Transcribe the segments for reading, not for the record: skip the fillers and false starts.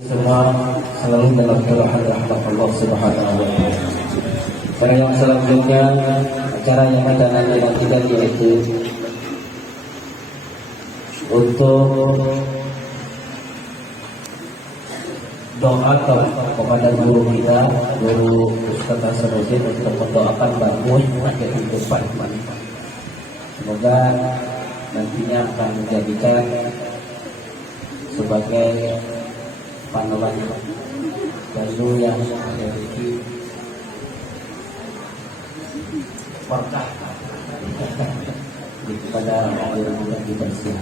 Semua selalu dalam curahan rahmat Allah Subhanahu wa Ta'ala. Acara yang selanjutnya, acara yang ada nanti yaitu untuk doa kepada guru kita, guru Ustaz Hasanuddin, untuk mendoakan bagus kehidupan. Semoga nantinya akan menjadikan sebagai panutan baru yang memiliki berkah kepada orang-orang kita semua.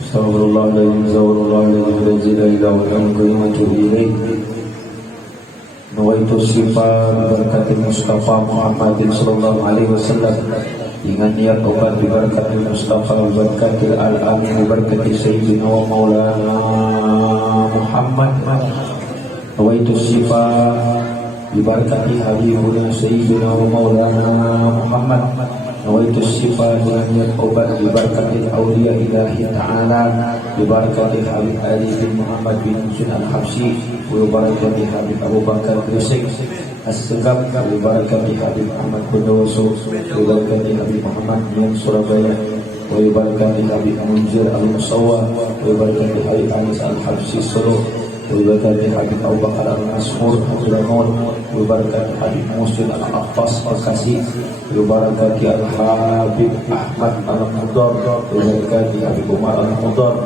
Astagfirullahaladzim, Zawrullahaladzim, la ilaha illallah, nawaitu sifat berkati Mustafa Muhammadin sallallahu alaihi wasallam dengan niat obat diberkati Mustafa berkati al-amin berkati Sayyidina wa Maulana Muhammad. Nawaitu sifat diberkati Habibuna Sayyidina wa Maulana Muhammad. Nawaitu sifat dengan niat obat diberkati Aulia Ilahi Ta'ala diberkati Habib Ali bin Muhammad bin Husain al-Habsyi diberkati Habib Abu Bakar Gresik As-Segaf diberkati Habib Ahmad Bondowoso diberkati Habib Muhammad bin Surabaya diberkati Habib Munzir al-Musawwa diberkati Habib Anis al-Habsyi Solo diberkati Habib Abu Bakar al-Masmur Abdurrahman diberkati Habib Musin al-Abbas Al-Kasih diberkati Al-Habib Ahmad al-Mudar diberkati Habib Umar al-Mudar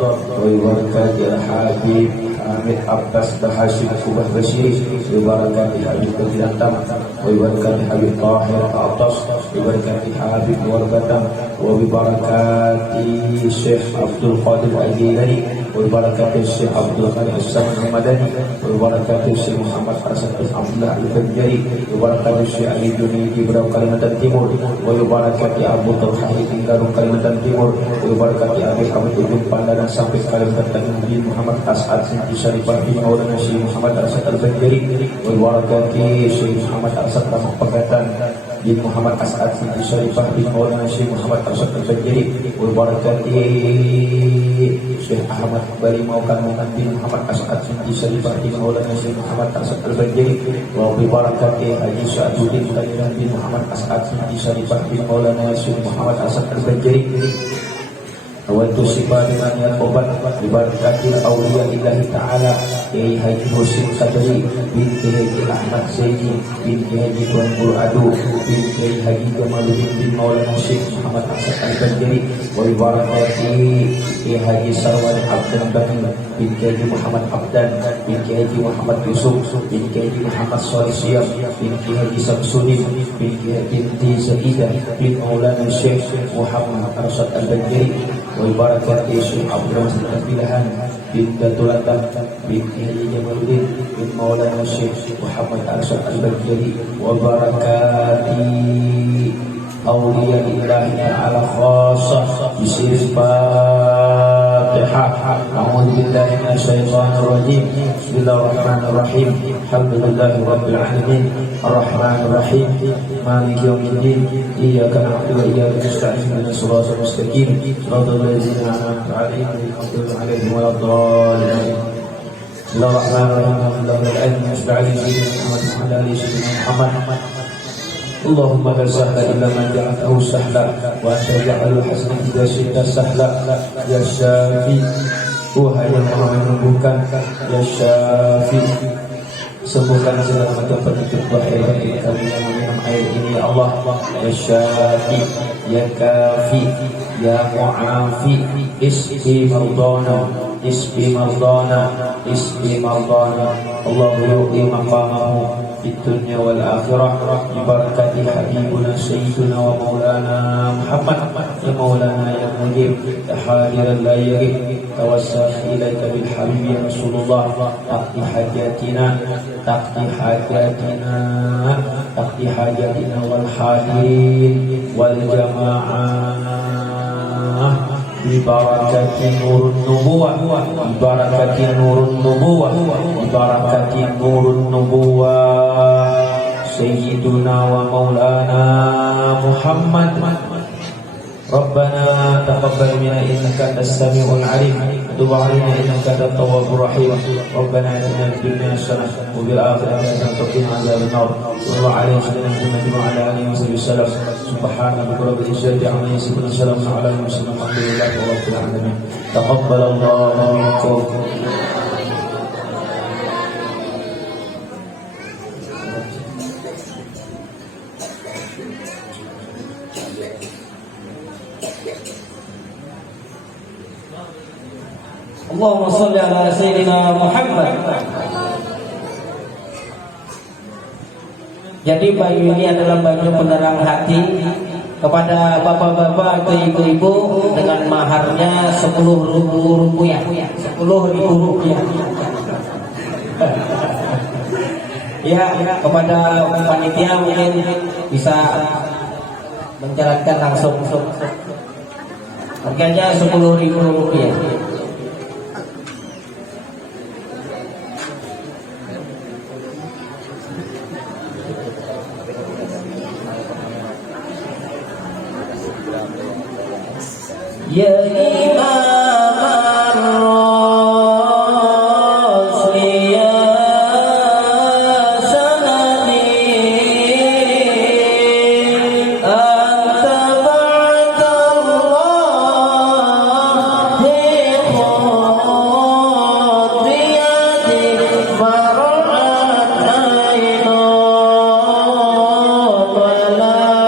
diberkati Al-Habib Hamid Abbas Bahashim Kubah Bashiri diberkati Habib Berdiantam diberkati Habib Tahir Atas diberkati Habib Warbatam diberkati Syekh Abdul Qadir Al-Jilani diberkati Syekh Abdul Qadir As-Saman Al-Madani diberkati Syekh Muhammad Hasan bin Abdullah Al-Banjari diberkati Syekh Ali Junaidi Berau Kalimantan Timur diberkati Abu Talhah di Garut Kalimantan Timur diberkati Habib Hamid bin Pandaran sampai Kalimantan Nabi Muhammad As'ad Sinti Syarifah bin Maulana Syekh Muhammad As'ad Al-Banjari diberkati Syekh Muhammad As'ad Ramah Pegatan bin Muhammad As'ad Sinti Syarifah bin Maulana Syekh Muhammad As'ad Al-Banjari diberkati Syekh Ahmad Bari Maukan bin Muhammad As'ad Sinti Syarifah bin Maulana Syekh Muhammad As'ad Al-Banjari wa diberkati Haji Sa'duddin bin Muhammad As'ad Sinti Syarifah bin Maulana Syekh Muhammad As'ad Al-Banjari. Nawaitu sifat dengan niat obat diberkati Aulia Ilahi Ta'ala Kiai Haji Husin Sadri bin Kiai Haji Ahmad Zaini bin Kiai Haji Tuan Guru Adu bin Kiai Haji Jamaluddin bin Maulana Syekh Muhammad As'ad Al-Banjari wa diberkati Kiai Haji Sarwan Abdan Bani bin Kiai Haji Muhammad Abdan bin Kiai Haji Muhammad Yusuf bin Kiai Haji Muhammad Shalih Syam bin Kiai Haji Samsudin bin Kiai Haji Inti Zaidah bin Maulana Syekh Muhammad As'ad Al-Banjari wa barakati Syekh Abdul Rahman Al-Bilahan bin Datulatam bin Kiai Jamaluddin bin Maulana Syekh Muhammad As'ad Al-Banjari wa barakati Aulia Ilahi Ta'ala Khasah bisir Fatihah. A'udzu billahi minasyaitonir rajim. Bismillahirrahmanirrahim. Alhamdulillahi rabbil alamin. Arrahmanir rahim. Maliki yaumiddin. Iyyaka na'budu wa iyyaka nasta'in. Ihdinas siratal mustaqim. Shiratal ladzina an'amta 'alaihim ghairil maghdubi 'alaihim waladdallin. Bismillahirrahmanirrahim. Alhamdulillahi Muhammad. Allahumma la sahla illa ma ja'altahu sahla wa anta ja'alul hasana idza syi'ta sahla ya Syafi. Wahai yang Maha menyembuhkan, ya Syafi, sembuhkan segala macam penyakit bahaya bagi kami yang meminum air ini ya Allah. Ya Syafi, ya Kafi, ya Mu'afi, isqi mardana, isqi mardana, isqi mardana. Allahu yuqi maqamahu di dunia wal akhirah diberkati Habibuna Sayyiduna wa Maulana Muhammad ya Maulana ya Mujib ya hadiran la yarib tawassal ilaika bil habib ya Rasulullah taqdi hajatina taqdi hajatina taqdi hajatina wal hadin wal jamaah Bibarakati nurun nubuwah, bibarakati nurun nubuwah, bibarakati nurun nubuwah, Sayyiduna wa maulana Muhammad. Rabbana taqabbal minna innaka antas samiul alim wa tub 'alaina innaka antat tawwabur rahim. Rabbana atina fid dunya hasanah wa fil akhirati hasanah wa qina adzaban nar. Sallallahu alaihi wasallam wa ala alihi wasallam. Subhana rabbil izzati amma yasifun, salamun 'alal mursalin, walhamdulillahi rabbil alamin. Taqabbalallahu minkum. Allahumma sholli ala sayyidina Muhammad. Jadi baju ini adalah baju penerang hati kepada bapak-bapak atau ibu-ibu dengan maharnya 10.000 rupiah. 10.000 rupiah. Ya, kepada panitia mungkin bisa menjalankan langsung. Harganya 10.000 rupiah. Ya Imam ar-Rasul ya sanadi anta ba'dallah bi khudiyati mar'at aina wa la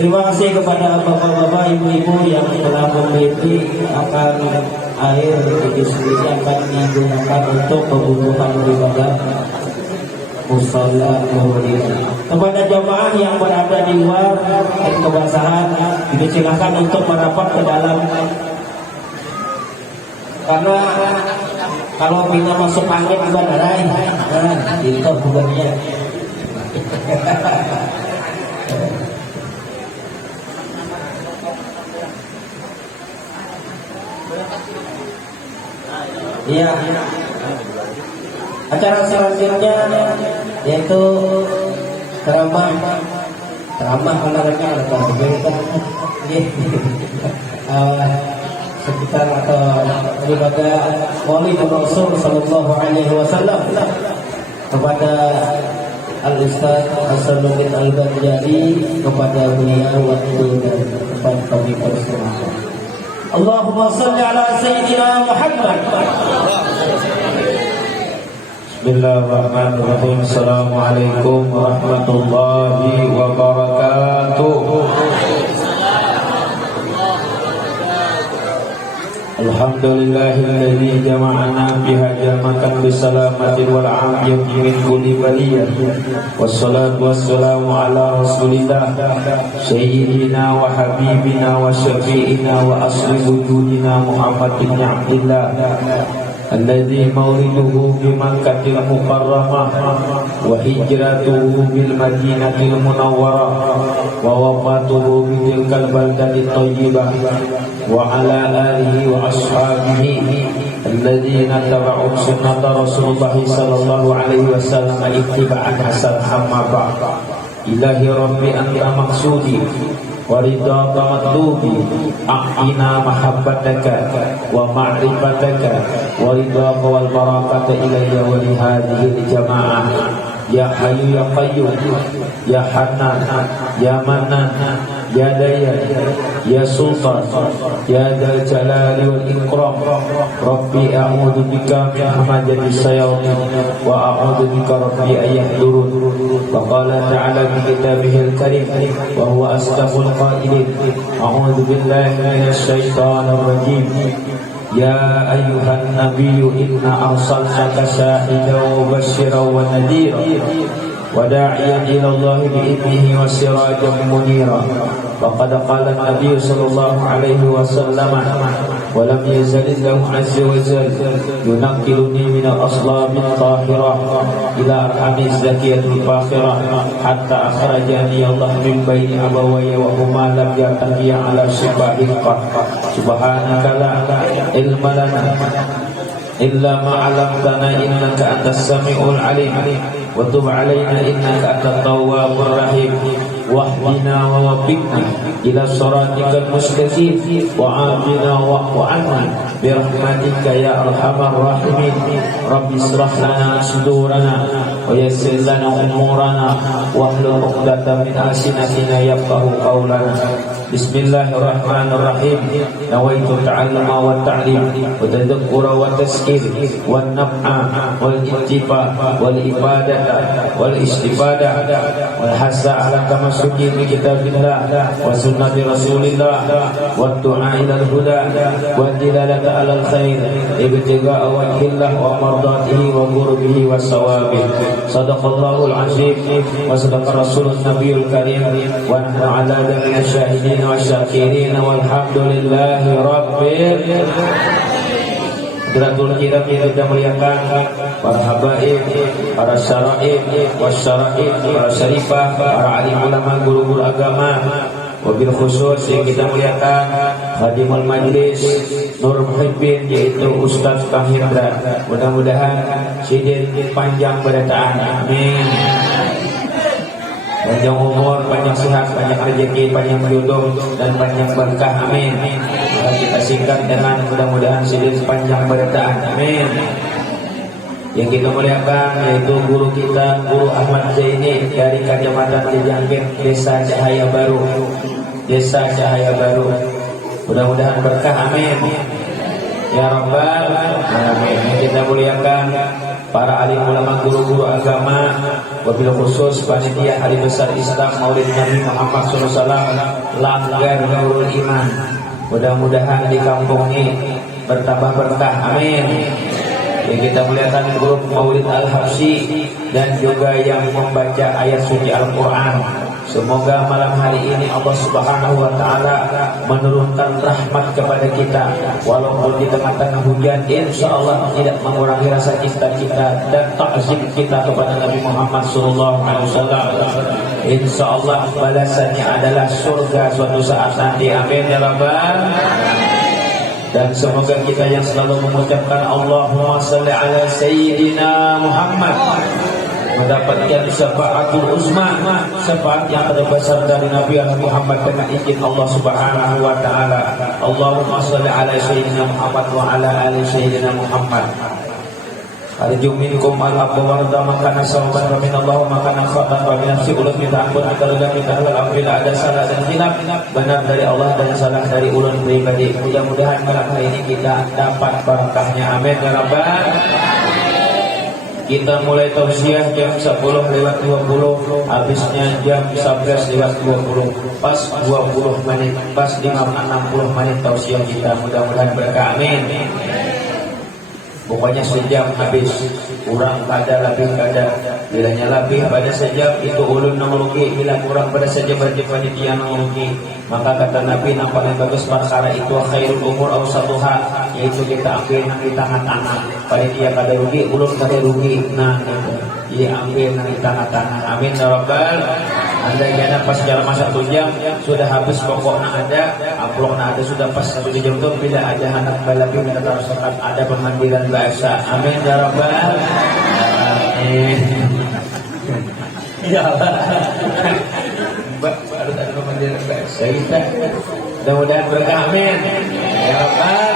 Terima kasih kepada bapak-bapak, ibu-ibu yang telah memberi akan air disediakan akan digunakan untuk kebutuhan ibadah musalla kemudian. Kepada jamaah yang berada di luar dan kebasahan, dipersilakan untuk merapat ke dalam, karena kalau kita masuk angin juga darai, itu bukannya. Iya. Acara selanjutnya yaitu ceramah olahraga atau sekitar atau ibadah Maulid Rasul Sallallahu Alaihi Wasallam kepada Al-Ustaz Hasanuddin Al-Banjari, kepada beliau waktu dan tempat kami persilakan. Allahumma salli ala Sayyidina Muhammad. Bismillahirrahmanirrahim. Assalamualaikum warahmatullahi wabarakatuh. Alhamdulillahilladzi jama'ana fi hajamakan bisalamatin wal afiyati min kulli baliyah. Wassalatu wassalamu ala Rasulillah sayyidina wa habibina wa syafi'ina wa asli wujudina Muhammad bin Abdillah alladzi mauliduhu bi Makkahil Mukarramah wa hijratuhu bil Madinatil Munawwarah wa wafatuhu bi tilkal baldatit thayyibah wa ala alihi wa ashabihi alladzina tabau sunnata Rasulullah sallallahu alaihi wasallam ittiba'an hasan amma ba'd. Ilahi rabbi anta maqsudi wa ridha matlubi a'ina mahabbataka wa ma'rifataka wa ridha wal barakata ilayya wa li hadhihi jamaah. Ya Hayyu ya Qayyum ya Hannan ya Mannan ya Dayyan ya Sultan ya Dzal Jalali wal Ikram. Rabbi a'udzu bika min hamazatis syayatin wa a'udzu bika rabbi an yahdurun. Wa qala ta'ala fi kitabihil karim wa huwa asdaqul qailin a'udzu billahi minasy syaithanir rajim. Ya ayyuhan nabiyyu inna arsalnaka syahidan wa basyiran wa nadhira wa da'iyan ila Allah bi'idnihi wa sirajan munira. Faqad qala an-nabiy sallallahu alaihi wasallam wa lam yazal lahu azza wa jalla yunaqqiluni min al-aslab at-tahirah ila al-hadis zakiyatul fakhirah hatta akhrajani Allah min baini abawayya wa huma lam yataqiya ala shibahil subhanaka la ilma lana illa ma 'allamtana innaka antas samiul alim wa tub 'alaina innaka antat tawwabur rahim wahdina wa waffiqna ila siratikal mustaqim wa afina wa'fu 'anna bi rahmatika ya arhamar rahimin. Rabbi israh lana sudurana wa yassir lana umurana wahlul 'uqdatam min alsinatina yafqahu qawlana. Bismillahirrahmanirrahim. Nawaitu ta'alluma wa ta'lim wa tadhakkura wa tazkir wa naf'a wal ittiba wal ibadata wal istifadah wal hasa ala tamassuki bi kitabillah wa sunnati rasulillah wa du'a ila al-huda wa dilalata ala al-khair ibtigha'a wajhillah wa mardatihi wa qurbihi wa sawabihi. Sadaqallahul azim wa sadaqa rasulun nabiyul karim wa nahnu ala dhalika syahidin wa syakirin walhamdulillahi rabbil Hadratul kiram yang kita muliakan, para habaib, para syara'ib, wasyara'ib, para syarifah, para alim ulama, guru-guru agama, wabil khusus yang kita muliakan Khadimul Majlis Nur Muhibbin, yaitu Ustaz Kang Hendra. Mudah-mudahan sidin panjang berataan, amin. Panjang umur, panjang sehat, panjang rezeki, panjang jodoh, dan panjang berkah, amin. Maka kita singkat dengan mudah-mudahan sidin panjang berataan, amin. Yang kita muliakan yaitu guru kita, Guru Ahmad Zaini dari Kecamatan Cijangkit, Desa Cahaya Baru, Desa Cahaya Baru. Mudah-mudahan berkah, amin. Ya Rabbal Alamin. Yang kita muliakan para alim ulama, guru-guru agama, wabil khusus panitia Hari Besar Islam Maulid Nabi Muhammad SAW Langgar Nurul Iman. Mudah-mudahan di kampung ini bertambah berkah, amin. Yang kita muliakan grup Maulid Al-Habsyi dan juga yang membaca ayat suci Al-Quran. Semoga malam hari ini Allah Subhanahu wa Ta'ala menurunkan rahmat kepada kita, walaupun di tengah-tengah hujan, insya Allah tidak mengurangi rasa cinta kita dan takzim kita kepada Nabi Muhammad SAW. Insya Allah balasannya adalah surga suatu saat nanti, amin ya rabbal. Dan semoga kita yang selalu mengucapkan Allahumma salli ala Sayyidina Muhammad mendapatkan syafaatul uzma, syafaat yang terbesar dari Nabi Muhammad dengan izin Allah Subhanahu wa Ta'ala. Allahumma shalli ala Sayyidina Muhammad wa ala ali Sayyidina Muhammad. Arju minkum al-abba warda makana sawban wa min Allah makana khatan wa min nafsi ulun minta ampun agar minta halal apabila ada salah dan hilaf, benar dari Allah dan salah dari ulun pribadi. Mudah-mudahan malam hari ini kita dapat barakahnya, amin ya rabbal. Kita mulai tausiah jam 10:20, habisnya jam 11:20, pas 20 menit, pas 60 menit tausiah kita. Mudah-mudahan berkah, amin. Pokoknya sejam habis, kurang kada lebih kada. Bilanya lebih pada sejam itu ulun nangrugi, bila kurang pada sejam berarti panitia nangrugi. Maka kata Nabi, yang paling bagus perkara itu khairul umur awsatuha, yaitu kita ambil di tangan-tangan. Panitia kada rugi, ulun kada rugi. Nah, itu ambil di tangan-tangan. Amin ya rabbal. Andai kena pas jalan masa 1 jam sudah habis, pokoknya ada amplopnya ada sudah pas 1 jam itu, bila ada anak balapi kita harus ada pemanggilan bahasa. Amin ya rabbal. Amin. Ya Allah. Mbak harus ada pemanggilan bahasa kita. Mudah-mudahan berkah, amin ya rabbal.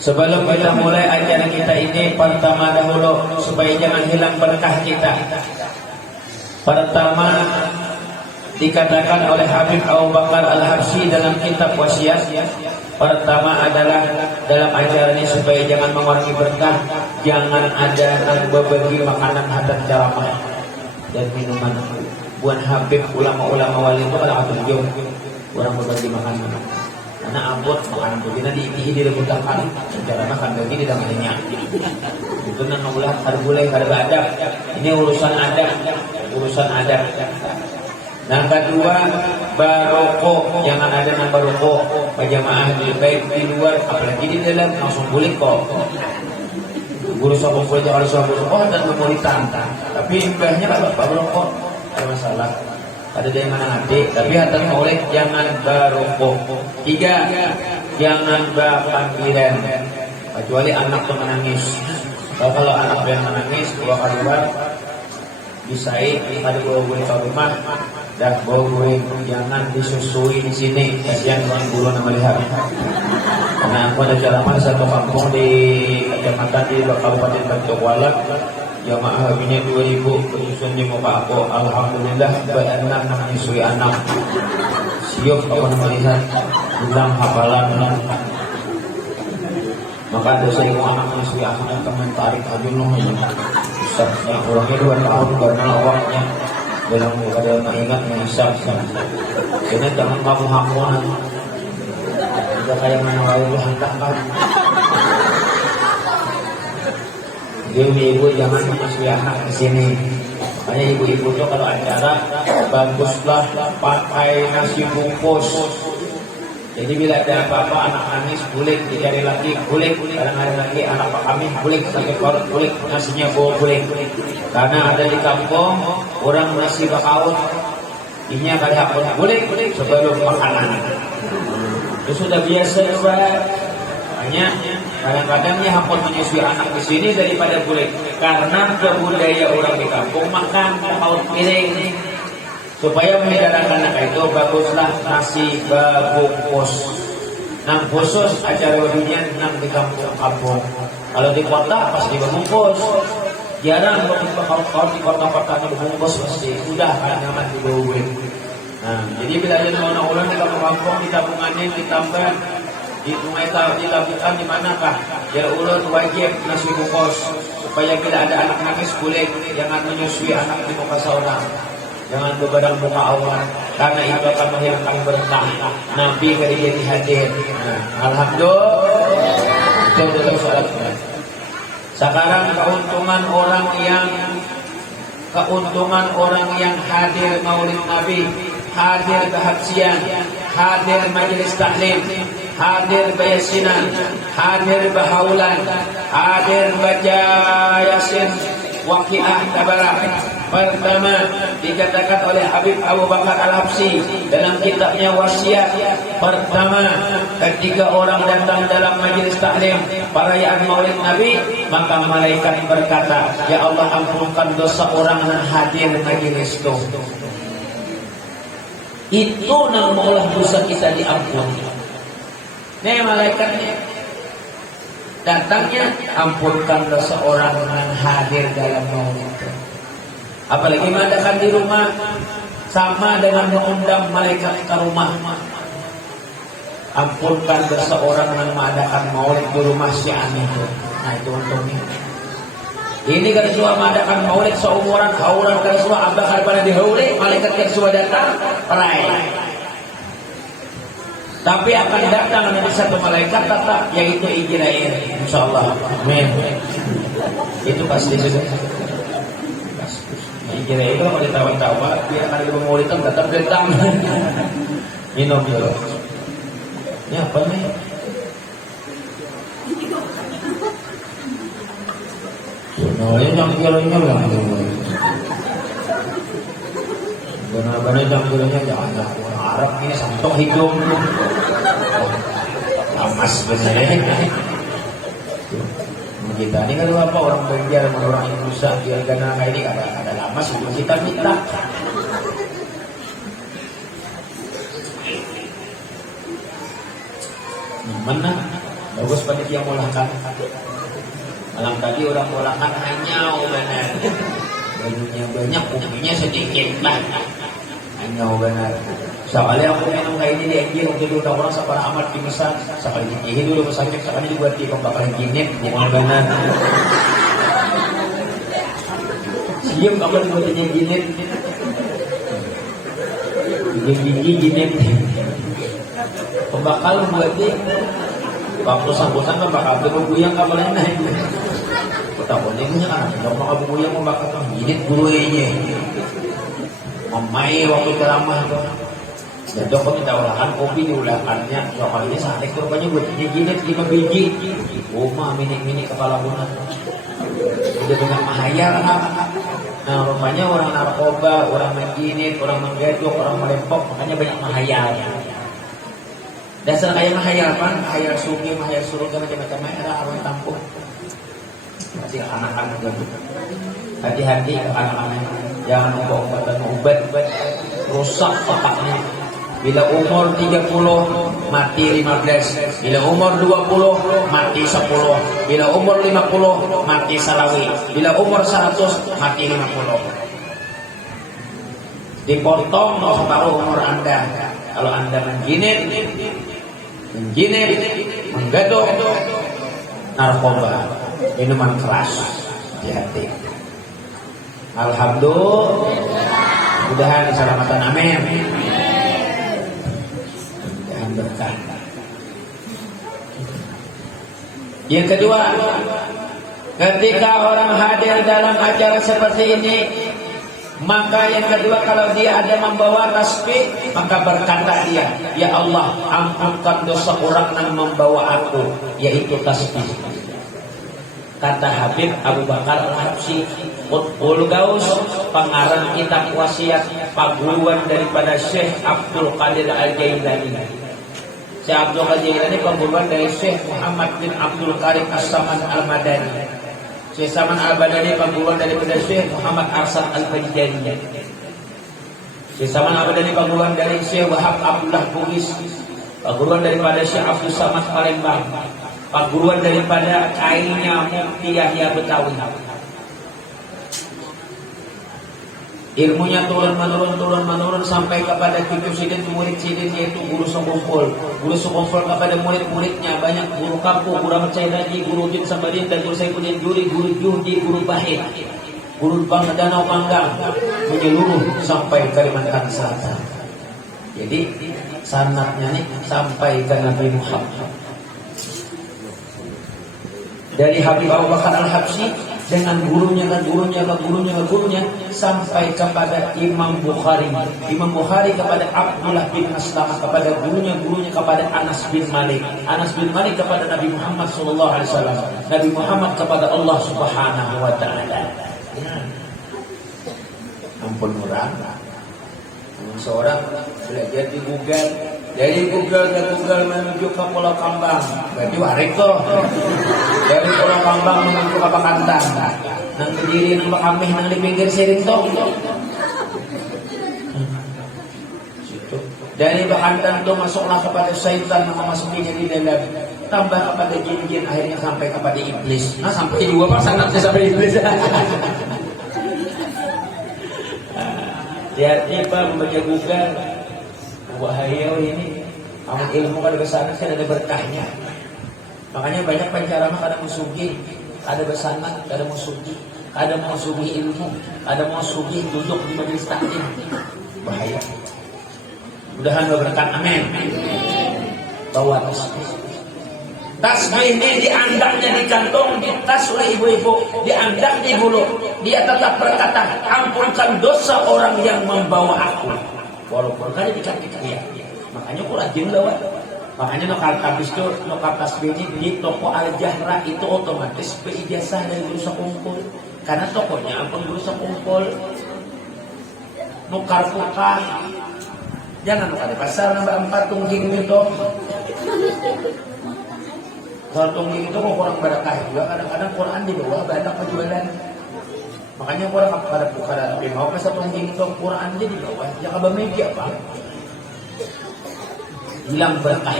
Sebelum kita mulai acara kita ini, pertama dahulu supaya jangan hilang berkah kita. Pertama dikatakan oleh Habib Abu Bakar Al-Habsyi dalam kitab wasiat. Pertama adalah dalam acara ini supaya jangan mengurangi berkah, jangan ada berbagi makanan hadat ceramah dan minuman. Buat Habib ulama-ulama wali itu kalau tujuh orang berbagi makanan. Karena abot makanan begini diihi direbutakan, cara makan begini tidak banyak. Itu nang ulah kada boleh kada adab. Ini urusan adab, urusan adab. Yang kedua, baroko, jangan ada yang baroko. Berjamaah di baik di luar, apalagi di dalam langsung boleh kok. Guru sabuk boleh kalau sabuk dan memuritan. Tapi imbahnya kalau pak baroko ada masalah. Ada yang menanti, tapi hati oleh jangan baroko. 3, jangan berpanggilan kecuali anak yang menangis. Kalau anak yang menangis dua kali disai ada bawa gue ke rumah dan bawa gue jangan disusui di sini, kasihan orang bulu nama lihat. Karena aku ada ceramah satu kampung di kecamatan di Kabupaten Banyuwangi. Jamaah habisnya 2000 kesusun di muka aku. Alhamdulillah berenam menyusui anak. Siap aku melihat bilang hafalan. Maka ada saya anak menyusui anak yang teman tarik aja loh. Usapnya orangnya 2 tahun karena awaknya dalam keadaan mengingat mengisap. Jadi jangan kamu hamuan. Jika kayak menawari lu hantarkan. Ibu-ibu jangan menyusui anak di sini. Makanya ibu-ibu tuh kalau acara baguslah pakai nasi bungkus. Jadi bila ada apa-apa anak nangis boleh dicari lagi, boleh kadang ada lagi anak pak kami boleh sakit perut boleh nasinya boleh. Karena ada di kampung orang nasi bakaut ini kali hapun boleh sebelum makanan. Itu sudah biasa juga. Hanya kadang-kadang ya hampir menyusui anak di sini daripada boleh, karena kebudaya orang di kampung makan paut piring. Supaya menghidangkan anak itu baguslah nasi bungkus. Nang khusus acara wadunya nang di kampung. Kalau di kota pasti bungkus. Jarang kalau di kota-kota bungkus pasti sudah kadang amat dibawa. Nah, jadi bila ada orang-orang di kampung di tabungannya ditambah dilakukan di manakah? Ya ulun wajib nasi bungkus supaya bila ada anak nangis kulit jangan menyusui anak di muka seorang, jangan begadang muka awal karena itu akan menghilangkan berkah. Nabi kali jadi hadir. Alhamdulillah. Itu soal. Sekarang keuntungan orang yang hadir Maulid Nabi, hadir kehajian, hadir majelis taklim, hadir bayasinan, hadir bahaulan, hadir baca yasin waqiah tabarak. Pertama dikatakan oleh Habib Abu Bakar Al-Habsyi dalam kitabnya Wasiat. Pertama, ketika orang datang dalam majelis taklim perayaan Maulid Nabi, maka malaikat berkata, ya Allah ampunkan dosa orang yang hadir majelis itu. Itu nang maulah dosa kita diampuni. Nih malaikatnya datangnya ampunkan dosa orang yang hadir dalam maulid. Apalagi mengadakan di rumah, sama dengan mengundang malaikat ke rumah. Ampunkan dosa orang yang mengadakan maulid di rumah si Ani itu. Nah itu untungnya. Ini kan semua mengadakan maulid seumuran hauran kan semua abah pada dihauli, malaikat kan semua datang perai. Tapi akan datang dari satu malaikat tetap, yaitu Ijrail. Insyaallah. Amin. Itu pasti sudah. Ijrail kalau ditawa-tawa, biar kali maulid datang. Minum dulu. Ini apa nih? Ini yang kira-kira lah. Benar-benar yang kira-kira jangan orang Arab ini santok hidup. Lamas bener. Kita ini kan apa orang Banjar sama orang Indonesia biar karena ini ada lamas hidup kita minta. Mana? Bagus panitia mulakan. Malam tadi orang mulakan hanya benar. Bajunya banyak, kopinya sedikit lah. Hanya benar. Soalnya aku minum kayak ini di Anjir, waktu itu orang sapara amat dimesan. Sekali dikihin dulu sakit, sekali dibuat di pembakaran jinit. Bukan benar. Siap kamu dibuatnya jinit. Gigi jinit. Pembakal buat di waktu sambutan kan bakal berbuyang kabarnya naik. Takutnya punya kan, kalau mau bubuyang membakar kan jinit bulunya. Mamai waktu ceramah tuh. Dan dok kita olahan kopi diulahannya. Soal ini saat itu rupanya buat jinit 5 biji. Oh mah mini kepala bunat. Udah dengan mahayal kan. Nah rupanya orang narkoba, orang menjinit, orang menggedok, orang melempok, makanya banyak mahayal. Dasar kayak mahayal kan, mahayal sugi, mahayal surga, macam-macam era orang tampung. Hati anak-anak gitu. Hati-hati anak-anak, jangan obat-obatan obat rusak otaknya. Bila umur 30 mati 15, bila umur 20 mati 10, bila umur 50 mati salawi, bila umur 100 mati 50. Dipotong separuh umur Anda. Kalau Anda menjinit, menggadok, narkoba, minuman keras, hati-hati. Alhamdulillah, mudah-mudahan keselamatan, amin. Mudah-mudahan berkah. Yang kedua, ketika orang hadir dalam acara seperti ini, maka yang kedua kalau dia ada membawa tasbih, maka berkata dia, ya Allah ampunkan dosa orang yang membawa aku, yaitu tasbih. Kata Habib Abu Bakar Al-Habsyi, Qutbul Gaus, pengarang kitab wasiat paguruan daripada Syekh Abdul Qadir Al-Jailani. Syekh Abdul Qadir Al-Jailani paguruan dari Syekh Muhammad bin Abdul Karim As-Saman Al-Madani. Syekh Saman Al-Badani paguruan daripada Syekh Muhammad Arsad Al-Fajjari. Syekh Saman Al-Badani paguruan dari Syekh Wahab Abdullah Bugis. Paguruan daripada Syekh Abdul Samad Palembang. Paguruan daripada kainnya Mufti Yahya Betawi. Ilmunya turun menurun sampai kepada cucu sidin, murid sidin, yaitu guru sekumpul. Guru sekumpul kepada murid-muridnya, banyak guru kapu, guru Mercaidadi, guru Jin Sambadin, dan guru Saifuddin Juri, guru Juhdi, guru Bahid, guru Bang Danau Panggang, menyeluruh sampai Kalimantan Selatan. Jadi sanadnya nih sampai ke Nabi Muhammad. Dari Habib Abu Bakar Al-Habsyi dengan gurunya sampai kepada Imam Bukhari. Imam Bukhari kepada Abdullah bin Maslamah, kepada gurunya kepada Anas bin Malik. Anas bin Malik kepada Nabi Muhammad SAW. Nabi Muhammad kepada Allah Subhanahu wa taala. Ya. Ampun murah. Seorang belajar di Google, dari Google menuju ke Pulau Kambang, berarti warik toh. Dari Pulau Kambang menuju ke Pakantang, nang berdiri nang Bakamih nang di pinggir siring toh. Dari Pakantang tuh masuklah kepada syaitan, memasukinya di dalam, tambah kepada jin-jin, akhirnya sampai kepada iblis. Nah sampai juga pak sangatnya sampai iblis. Hati-hati membaca Google. Wahai ini, amal ilmu kalau kesana kan ada berkahnya. Makanya banyak penceramah kadang musuhi, ada bersama, ada musuhi, ada musuhi ilmu, ada musuhi duduk di majelis taklim. Bahaya. Mudahan berkat, amin. Bawa tasbih ini diandaknya di kantong, di tas oleh ibu-ibu, diandak di bulu. Dia tetap berkata, ampunkan dosa orang yang membawa aku. Walaupun kan dikasih dia. Makanya aku rajin bawa. Makanya nukal tasbih ini di toko Al-Jahra itu otomatis berijazah dari guru sekumpul. Karena tokonya ampun guru sekumpul. Nukar fukah. Jangan nukar di pasar nambah 4 tungging itu. Kalau tungging itu kok kurang berkah juga. Kadang-kadang Quran di bawah banyak penjualan. Makanya kurang pada mau pasal tungging itu Quran aja di bawah. Ya kabar media apa? Hilang berkah.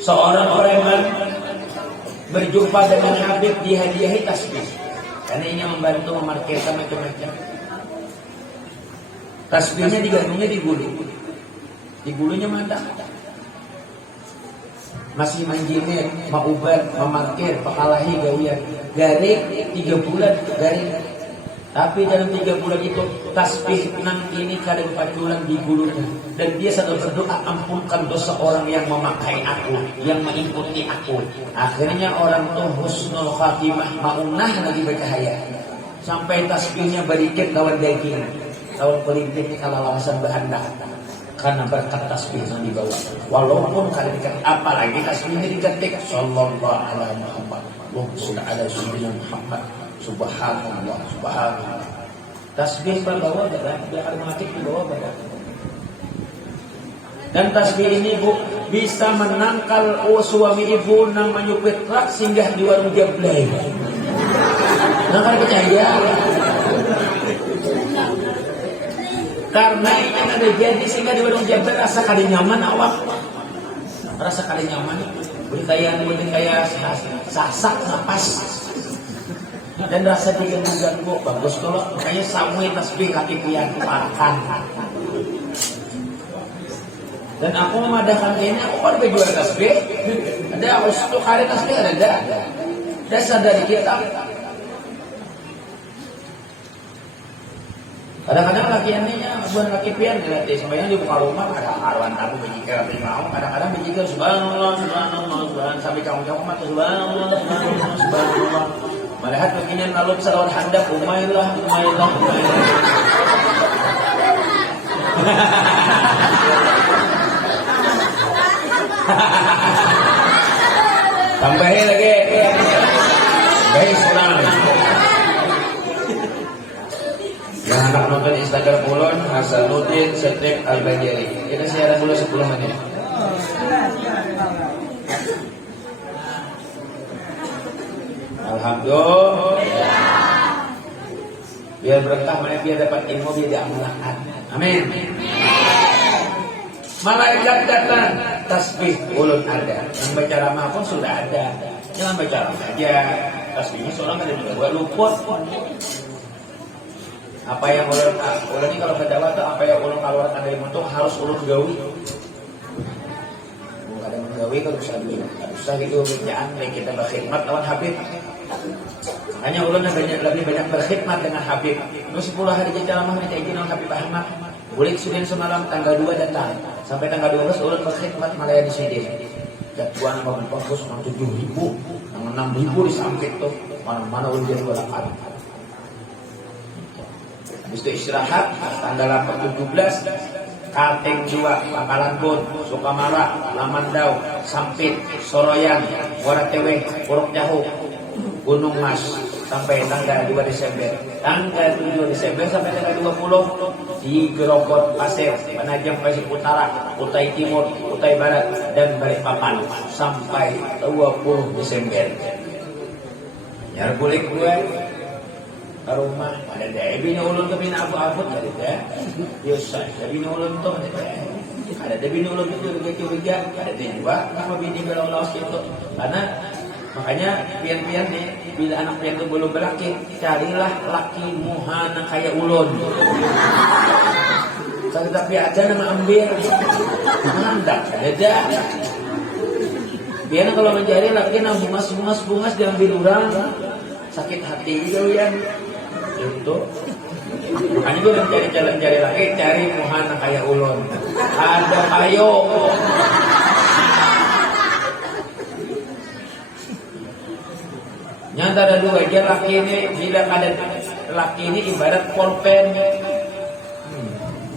Seorang preman berjumpa dengan Habib, dihadiahi tasbih. Karena ingin membantu memarkirkan macam-macam. Tasbihnya digantungnya di bulu. Di bulunya mantap. Masih menjimit, maubat, memarkir, pekalahi, gawian. Garing 3 bulan, garing. Tapi dalam 3 bulan itu tasbih nang ini kadang 4 bulan di bulunya. Dan dia selalu berdoa, ampunkan dosa orang yang memakai aku, yang mengikuti aku. Akhirnya orang tuh husnul khatimah, maunah lagi bercahaya. Sampai tasbihnya berikit lawan daging, lawan pelintir kalau lawasan berhandak. Karena berkat tasbih yang dibawa. Walaupun kalian dikatakan apalagi tasbihnya diketik sallallahu alaihi Muhammad. Allahumma shalli ala sayyidina Muhammad. Subhanallah, subhanallah. Tasbih berbawa badan, biar mengatik di bawah badan. Dan tasbih ini Bu bisa menangkal suami ibu nang menyupir truk singgah di warung Jablay. Nah kan percaya. Karena ini ada jadi sehingga di warung Jablay rasa kali nyaman awak. Rasa kali nyaman. Berkaya sasak napas. Dan rasa diganggu-ganggu bagus kalau makanya samui tasbih kaki pian parakan. Dan aku memadahkan ini aku kan berjual tasbih. Ada aku satu kali tasbih ada. Dasar dari kita. Kadang-kadang lakiannya bukan laki pian gratis. Sebenarnya di buka rumah ada karuan tamu bejikal tapi mau. Kadang-kadang bejikal subhanallah sampai kamu mata subhanallah. Melihat begini lalu salawat handap umailah. Tambahin lagi. Baik senang. Yang anak nonton Instagram Pulon Hasanuddin Setrik Al-Bajari. Kita siaran dulu 10 menit. Alhamdulillah. Biar berkah, biar dapat ilmu, biar diamalkan. Amin. Malaikat datang, tasbih ulun ada. Yang baca ramah pun sudah ada. Jangan baca ramah aja. Tasbihnya seorang ada juga buat luput. Apa yang ulun ini kalau berdakwah tuh apa yang ulun keluarkan dari muntung harus ulun gawi. Bukan ada menggawi kalau usah gitu kerjaan kita berkhidmat lawan Habib. Makanya ulun lebih banyak berkhidmat dengan Habib. Nu 10 hari ceramah minta izin dengan Habib Ahmad. Bulik Sudin semalam tanggal 2 datang. Sampai tanggal 12 ulun berkhidmat melayani Sudin. Jadwal nama bagus 7.000, 6.000 disampit tuh. Mana-mana ulun jadi balapan. Habis itu istirahat tanggal 17 Kalteng 2, Pangkalan Bun, Sukamara, Lamandau, Sampit, Soroyan, Waratewe, Puruk Jahu, Gunung Mas sampai tanggal 2 Desember. Tanggal 7 Desember sampai tanggal 20 di Gerobot Pasir, Penajam Pasir Utara, Kutai Timur, Kutai Barat dan Balikpapan sampai 20 Desember. Nyar bulik gue ke rumah ada deh bini ulun ke bini abu-abu ada deh yosai ada bini ulun tuh ada deh bini ulun itu juga ada deh juga kenapa bini belau-belau gitu karena makanya pian-pian nih bila anak pian itu belum berlaki carilah laki muhana kayak ulun tapi aja nama ambil mandak ada deh pian kalau mencari laki yang bungas diambil orang sakit hati gitu ya itu makanya gue mencari jalan cari lagi cari muhana kayak ulun ada kayo nyata ada dua aja laki ini bila ada laki ini ibarat pulpen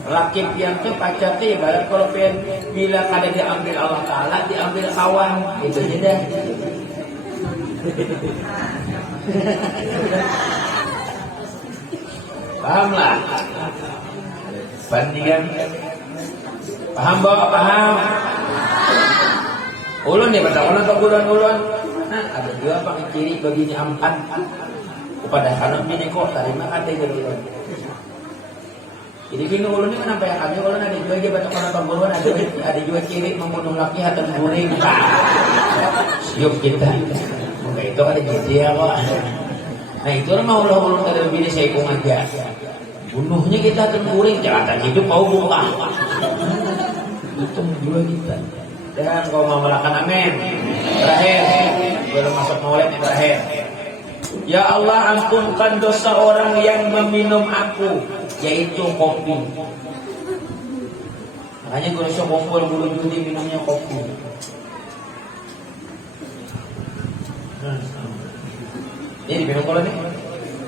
laki yang tuh pacarnya ibarat pulpen bila ada diambil Allah Ta'ala diambil kawan itu aja deh pahamlah bandingan paham bawa paham ulun nih bertakon atau ulun nah ada juga pakai ciri begini ampan kepada anak bini kok terima kata gitu jadi bini ulun ini kenapa yang kami ulun ada juga dia bertakon atau ulun ada juga ciri membunuh laki atau guring siup kita maka itu ada jadi ya kok nah itu mau ulun dari bini saya ikut aja bunuhnya kita tengguring jangan hidup mau buka itu dua kita dan kau mau melakukan amin terakhir belum masuk maulid yang terakhir ya Allah ampunkan dosa orang yang meminum aku yaitu kopi makanya gue rasa kumpul bulu judi minumnya kopi ini diminum kalau nih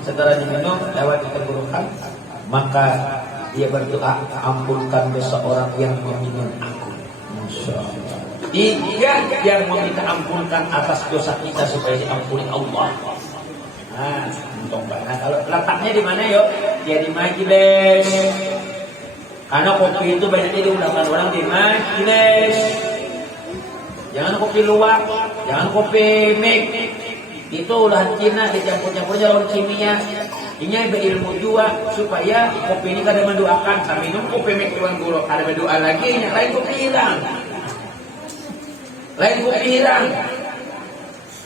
setelah diminum lewat keburukan maka dia berdoa ampunkan dosa orang yang meminum aku. Masya Allah. Dia yang meminta ampunkan atas dosa kita supaya diampuni Allah. Nah, untung banget. Kalau letaknya di mana yuk? Dia di majelis. Karena kopi itu banyaknya diundangkan orang di majelis. Jangan kopi luwak, jangan kopi mik. Itu olahan Cina dicampur-campurnya lawan kimia. Ini berilmu juga supaya kopi ini kada mendoakan. Kami minum kopi mek tuan guru kada berdoa lagi. Yang lain kopi hilang.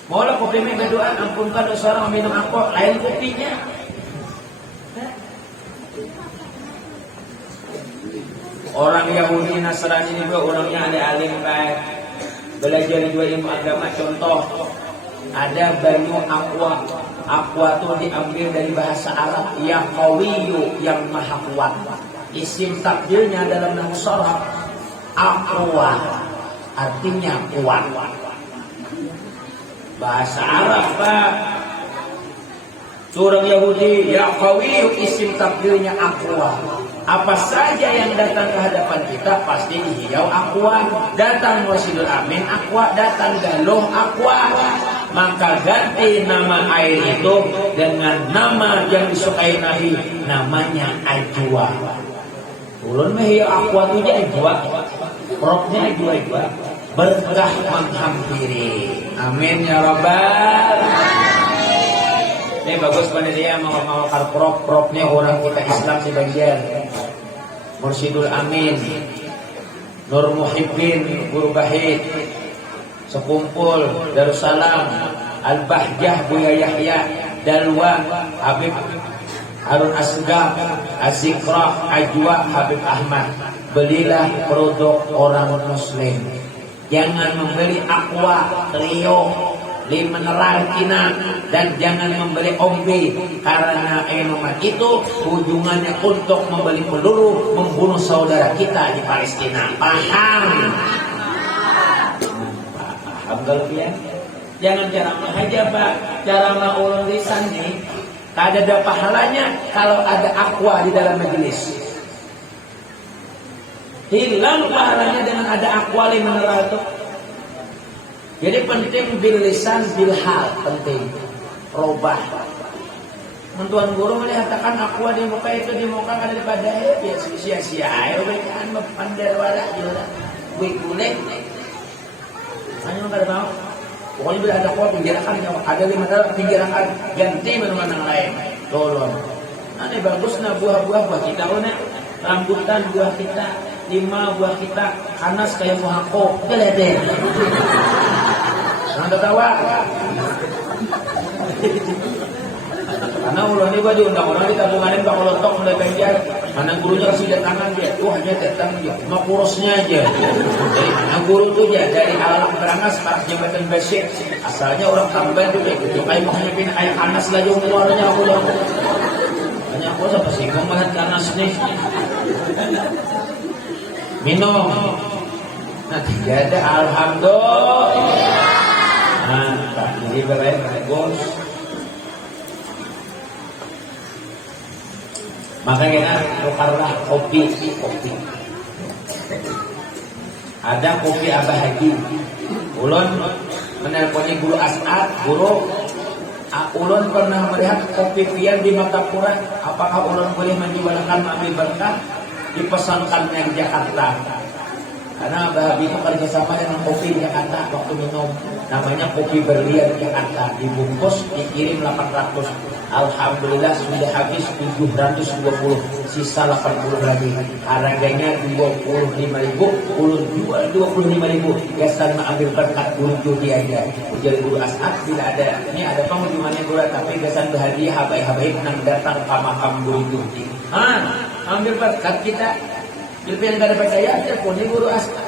Maulah kopi mek berdoa ampunkan dosa orang minum aku. Lain kopinya. Orang Yahudi Nasrani juga orangnya ada alim baik. Belajar juga ilmu agama contoh. Ada Banu Aqwa. Aqwa itu diambil dari bahasa Arab yang qawiyu, yang maha kuat. Isim takdirnya dalam nahwu sharaf Aqwa artinya kuat. Bahasa Arab Pak. Orang Yahudi ya qawiyu isim takdirnya Aqwa. Apa saja yang datang ke hadapan kita pasti dihiyau Aqwa. Datang Rasulul Amin Aqwa, datang Galuh Aqwa. Maka ganti nama air itu dengan nama yang disukai Nabi, namanya Ajwa. Ulun mah ya Aqwa tu je Ajwa. Roknya Ajwa. Berkah menghampiri. Amin ya rabbal. Ini bagus pada dia mau prop-propnya orang kita Islam di bagian. Mursyidul Amin, Nur Muhibbin, Guru Bahid, Sekumpul, Darussalam, Al-Bahjah, Buya Yahya, Dalwa, Habib Harun Asgaf, Azikra, Ajwa, Habib Ahmad. Belilah produk orang muslim. Jangan membeli Aqua, Rio, mineral Cina, dan jangan membeli ombe, karena minuman itu ujungannya untuk membeli peluru membunuh saudara kita di Palestina. Paham? Paham kalau ya? Jangan ceramah aja Pak, ceramah ulun lisan nih. Tak ada pahalanya kalau ada Aqua di dalam majelis. Hilang pahalanya dengan ada Aqua mineral itu. Jadi penting bil lisan bil hal, penting. Robah. Mentuan guru melihatkan Aqua di muka itu di muka ada daripada ya sia-sia air kan pandai wala juga. Gue kulit. Hanya enggak mau. Pokoknya bila ada kuat pinggirakan, ada 5 dalam pinggirakan, ganti minuman yang lain. Tolong. Nah, ini bagus nah buah-buah kita, rambutan buah kita, 5 buah kita, panas kayak buah kok, kelede. Jangan tertawa. Karena ulah ini baju undang-undang di tabungan Pak Lotok mulai penjar. Mana gurunya kasih tangan dia, hanya datang dia, mau kurusnya aja. Jadi mana guru tuh dia dari alam berangas pas jabatan basic, asalnya orang tambah tuh dia gitu. Kayak mau hanya pindah kayak panas lagi umurnya aku loh. Hanya aku sampai singgung banget panas nih. Minum. Nah tidak ada alhamdulillah. Mantap, jadi bagus. Makanya tukarlah kopi. Ada kopi Abah Haji. Ulun menelponi Guru As'ad, Guru, ulun pernah melihat kopi pian di Makapura. Apakah ulun boleh menjualkan ambil berkah? Dipesankannya di Jakarta. Karena Abah Haji itu kerjasama dengan kopi di Jakarta waktu minum. Namanya kopi berlian di Jakarta. Dibungkus, dikirim 800. Alhamdulillah sudah habis 720, sisa 80 lagi. Harganya 25.000, ulun jual 25.000. Biasa ambil berkat guru judi aja. Ujar Guru As'ad bila ada ini ada pengunjungannya guru tapi biasa berhadiah habai-habai nang datang ke makam guru judi. Ambil berkat kita. Jadi yang kada percaya teleponi Guru As'ad.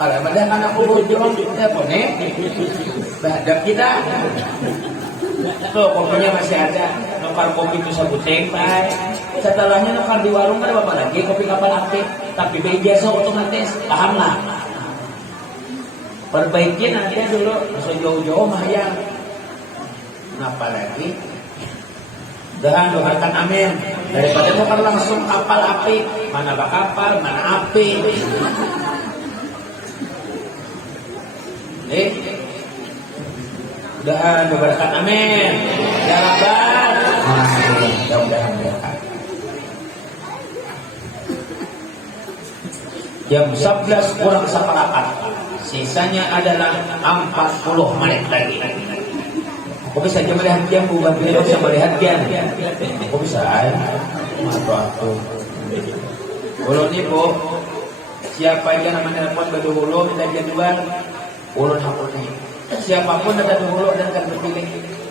Kalau ada anak guru judi teleponi, bahadap kita. Tuh kopinya masih ada, nukar kopi itu sebuting, baik. Setelahnya nukar di warung ada apa lagi kopi kapal aktif, tapi biasa otomatis, paham lah. Perbaiki nanti dulu, masuk jauh-jauh mah ya. Kenapa lagi? Doakan amin. Daripada nukar langsung kapal api, mana bak kapal, mana api. Mudah-mudahan berkat amin ya rabbal alamin. Mudah-mudahan berkat. Jam 11 kurang 1/4. Sisanya adalah 40 menit lagi. Aku bisa aja melihat jam, bukan beliau bisa melihat jam. Aku bisa aku. Ulun ibu, siapa yang namanya telepon berdahulu minta jadwal, ulun hapusnya. Siapapun ada dulu dan akan berpilih.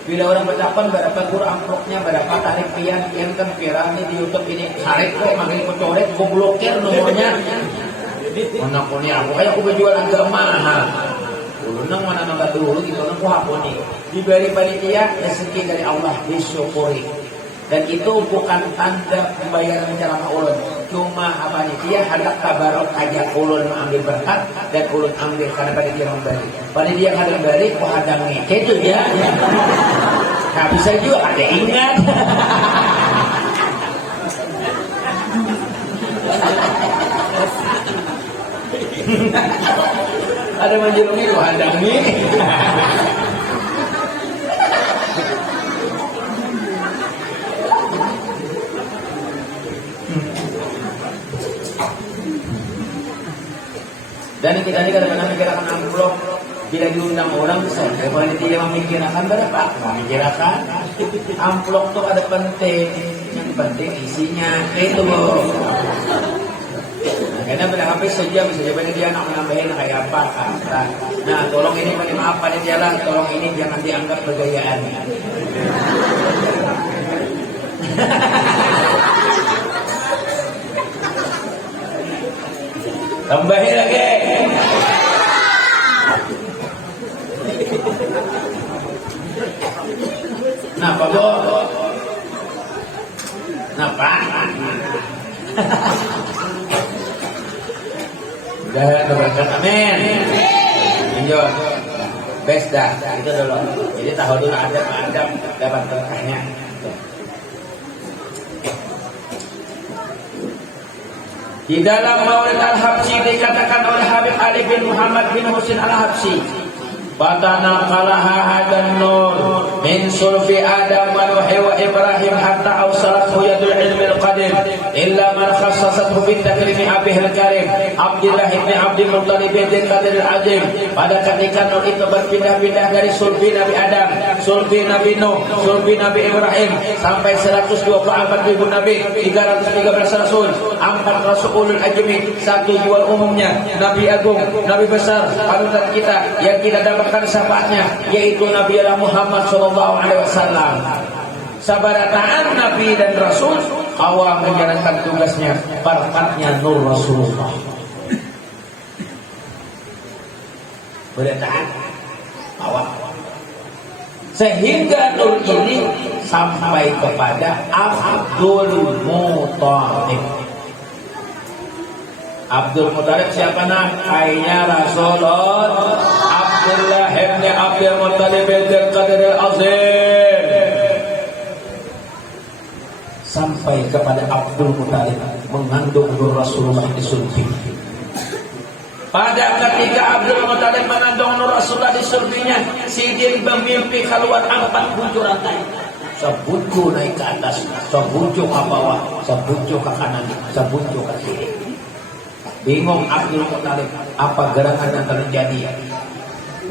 Bila orang bertakon berapa guru amplopnya, berapa tarik pian, yang kan viral nih di YouTube ini. Tarik kok, manggil pecoret, gue blokir nomornya. Mana punya aku kayak aku berjual agak mahal. Dulu nang mana nang dulu gitu nang aku hapus nih. Diberi panitia rezeki dari Allah, disyukuri. Dan itu bukan tanda pembayaran ceramah ulun. Cuma panitia hendak tabarok aja ulun mengambil berkat dan ulun ambil karena panitia memberi. Panitia kadang beri, kok ada ngece itu ya. Nah bisa juga ada ingat. Ada menjelungi kok ada nih. Dan kita ini kadang-kadang memikirkan amplop bila diundang orang bisa. Kalau dia memikirkan berapa? Memikirkan amplop itu ada penting. Yang penting isinya itu loh. Karena bila HP sejam bisa jadi dia nak menambahin kayak apa? Nah, tolong ini maaf pada jalan, tolong ini jangan dianggap bergayaan. Tambahin lagi. Napa bu? Napa? Udah berangkat, amin. Lanjut. Best dah, itu dulu. Jadi tahu dulu ada dapat berkahnya. Di dalam Maulid Al-Habsyi dikatakan oleh Habib Ali bin Muhammad bin Husin Al-Habsyi, "Fatana qalaha hadan nur min sulbi Adam wa Nuh wa Ibrahim hatta awsalathu yadul ilmi al-qadim illa man khassasathu bit takrimi abihil karim Abdullah ibn Abdul Muttalib bin Qadir al-Azim." Pada ketika Nur itu berpindah-pindah dari sulbi Nabi Adam, sulbi Nabi Nuh, sulbi Nabi Ibrahim sampai 124.000 nabi, 313 rasul, 4 rasulul ajmi, 1 jual umumnya, nabi agung, nabi besar, panutan kita yang kita dapatkan syafaatnya, yaitu Nabi Muhammad SAW. Sabarataan nabi dan rasul, awal menjalankan tugasnya, barakatnya nur Rasulullah. Berataan awal. Sehingga nur ini sampai kepada Abdul Muttalib. Abdul Muttalib siapa nak? Ayahnya Rasulullah Abdullah ibn Abdul Muttalib bin Qadir al-Azim. Sampai kepada Abdul Muttalib mengandung nur Rasulullah di sulbi. Pada ketika Abdul Muttalib mengandung nur Rasulullah di sulbinya, Sidin bermimpi keluar 4 bujuk rantai. Sebujuk naik ke atas, sebujuk ke bawah, sebujuk ke kanan, sebujuk ke kiri. Bingung Abdul Muttalib apa gerangan yang terjadi.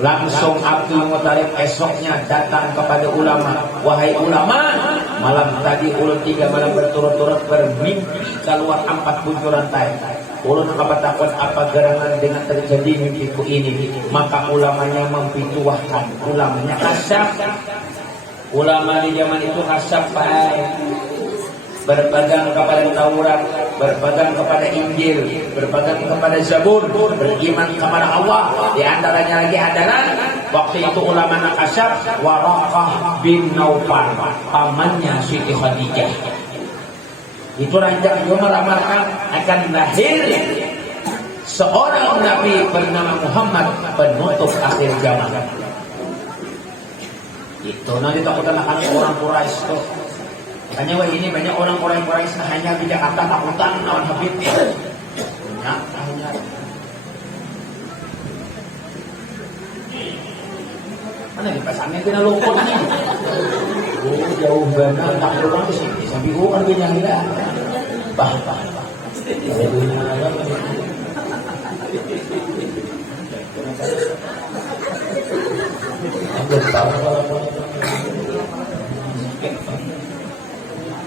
Langsung Abdul Muttalib esoknya datang kepada ulama. Wahai ulama, malam tadi ulun 3 malam berturut-turut bermimpi keluar 4 bujuk rantai. Ulun takut apa gerangan dengan terjadi mimpiku ini. Maka ulamanya mempituahkan. Ulamanya kasyaf. Ulama di zaman itu kasyaf, berpegang kepada Taurat, berpegang kepada Injil, berpegang kepada Zabur, beriman kepada Allah. Di antaranya lagi adalah waktu itu ulama Nakasyaf Waraqah bin Naufal, pamannya Siti Khadijah. Itu rancang juga meramalkan akan lahir seorang nabi bernama Muhammad, penutup akhir zaman. Itu nanti takut akan orang Quraisy tuh. Hanya wah ini banyak orang Quraisy hanya di Jakarta takutan lawan Habib. Banyak hanya. Mana di pasangnya kena luput nih. Oh jauh banget tak pulang ke sini. Sampai kan dia gila. Bah.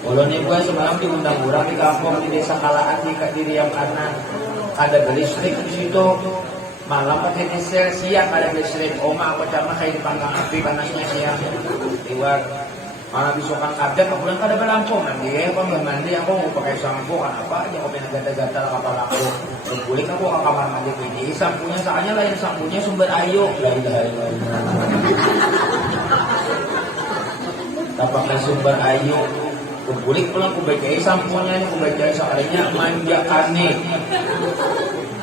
Ulun ibu semalam diundang orang di kampung di desa Kalaan di Riam karena ada listrik di situ. Malam pakai diesel, siang ada listrik. Oma aku cama kayak di panggang api panasnya siang. Iwar malah bisukan kaget aku bilang ada lampu nanti aku nggak mandi aku mau pakai sampo kan apa aja aku pengen gatal-gatal kepala aku berkulit aku ke kamar mandi ini sampunya soalnya lain sampunya sumber ayu tak pakai sumber ayu berkulit pulang aku baca sampunya aku baca soalnya manjakane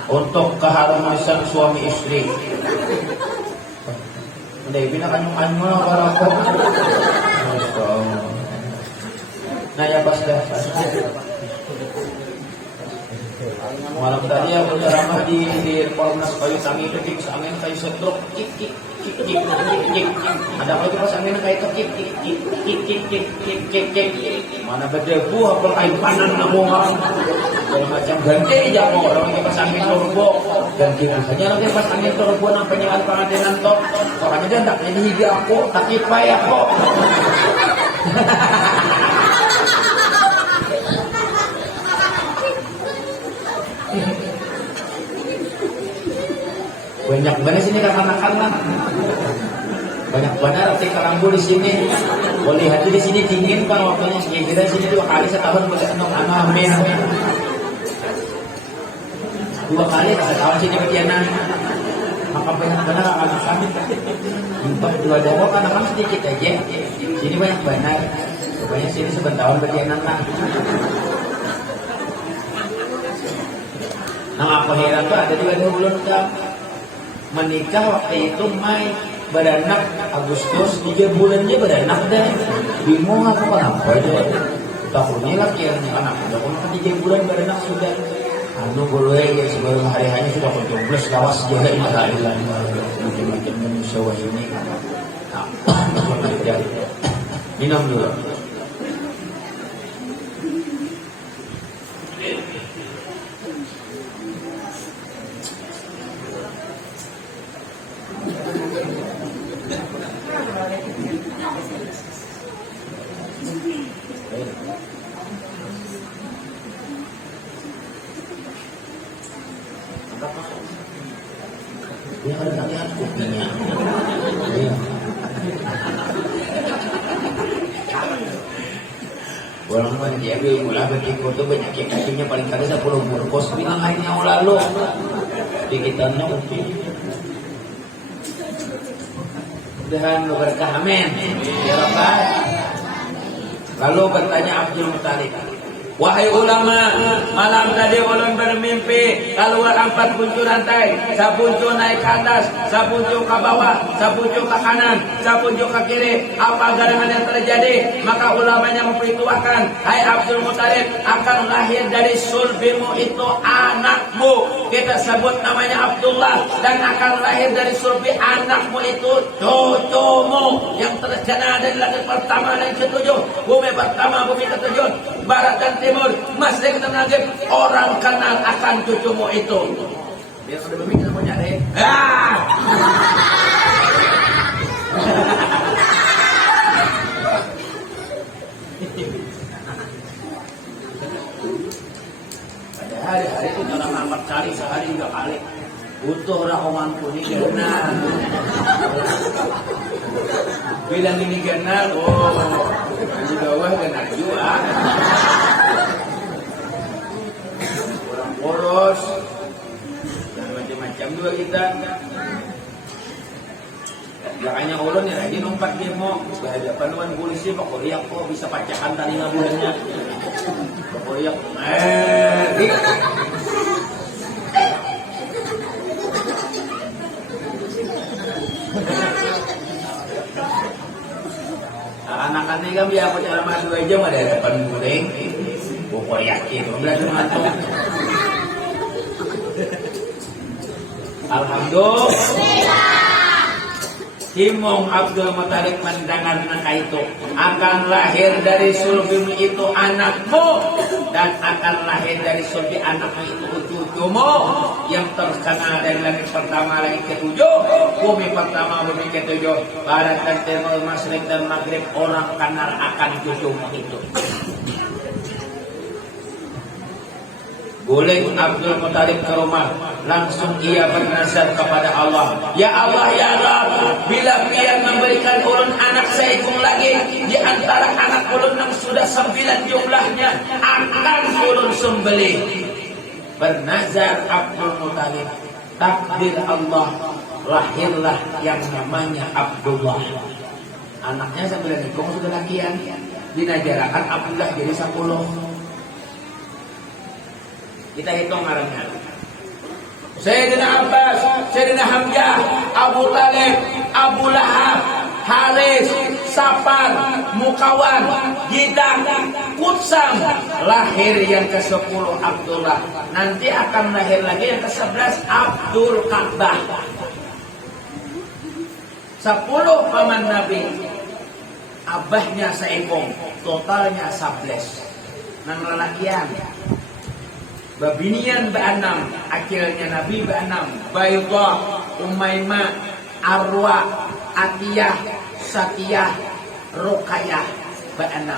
untuk keharmonisan suami istri. Udah bina kanyung-kanyung para aku. Nah ya pas dah. Malam tadi aku ceramah di Polres Kayu Tangi ketik angin kayu setruk kik. Ada lagi pas angin kayu kik. Mana berdebu apa kayu panan namu orang. Kalau macam ganti aja mau orang pas angin turbo ganti hanya lagi pas angin turbo nampaknya ada pengadilan toh orangnya dia tak jadi hidi aku tapi payah kok. Banyak banget sini kanak-kanak. Banyak banget arti karambu di sini. Boleh hati di sini dingin kan waktunya kita sini 2 kali setahun boleh anak-anak. 2 kali kasih kawan sini betianan. Maka benar akan kami. Untuk 2 doang kan sedikit aja. Sini banyak benar. Pokoknya sini sebentar betianan lah. Nah, aku heran tuh ada juga bulan menikah waktu itu Mei beranak Agustus 3 bulannya beranak deh. Bingung aku kenapa aja. Tahunnya lah kiranya anak udah kan 3 bulan beranak sudah. Anu boleh ya sebelum hari-harinya sudah kejoblos lawas jaga ilaha macam-macam manusia ini. Nah, minum dulu. Dia kan lihat kopinya. Orang kan dia ulah berikut itu banyak yang kasihnya paling kali 10 bungkus bilang akhirnya lalu di kita kopi. Dan berkah amin. Ya Rabbal. Lalu bertanya Abdul Muttalib, wahai ulama, malam tadi ulun bermimpi keluar 4 buncur rantai, sabuncur naik ke atas, sabuncur ke bawah, sabuncur ke kanan, sabuncur ke kiri. Apa gerangan yang terjadi? Maka ulamanya memberitahukan, hai Abdul Muttalib, akan lahir dari sulbimu itu anakmu, kita sebut namanya Abdullah, dan akan lahir dari sulbi anakmu itu cucumu yang terkena dari langit pertama dan ketujuh, bumi pertama, bumi ketujuh, barat dan timur, masjid dan maghrib, orang kenal akan cucumu itu. Biar sudah berpikir mau nyari. Pada hari-hari itu dalam 4 kali, sehari 3 kali. Butuh rakongan kuning genal. Bilang ini genal, di bawah genal juga. Orang poros dan macam-macam juga kita. Makanya ulun ya lagi numpat demo berhadapan dengan polisi, Pak Korea kok bisa pacakan tadi ngabulannya. Pak Korea, anak-anak ini kan biar aku cara maju aja ada depan kuning. Pokok yakin, berarti mantap. Alhamdulillah. Himong Abdul Muttalib mendengar naka itu, akan lahir dari sulbi itu anakmu, dan akan lahir dari sulbi anakmu itu cucumu, yang terkena dari langit pertama, langit ketujuh, bumi pertama, bumi ketujuh, barat dan timur, masyrik dan maghrib, orang kenal akan cucumu itu. Boleh Abdul Muttalib ke rumah, langsung ia bernazar kepada Allah, ya Allah ya Rabb, bila biar memberikan ulun anak seekor lagi di antara anak ulun yang sudah 9 jumlahnya, akan ulun sembelih. Bernazar Abdul Muttalib, takdir Allah, lahirlah yang namanya Abdullah. Anaknya 9 ekor sudah lakian, dinajarakan Abdullah jadi 10. Kita hitung orangnya. Sayyidina Abbas, Sayyidina Hamzah, Abu Talib, Abu Lahab, Haris, Safar, Mukawan, Gidak, Kutsam, lahir yang ke-10 Abdullah. Nanti akan lahir lagi yang ke-11 Abdul Ka'bah. 10 paman Nabi. Abahnya seekor, totalnya 11. Nang lelakian. Babinian be-6, akhirnya Nabi be-6, Bayudah, Umaymah, Arwa, Atiyah, Satiyah, Ruqayyah be-6.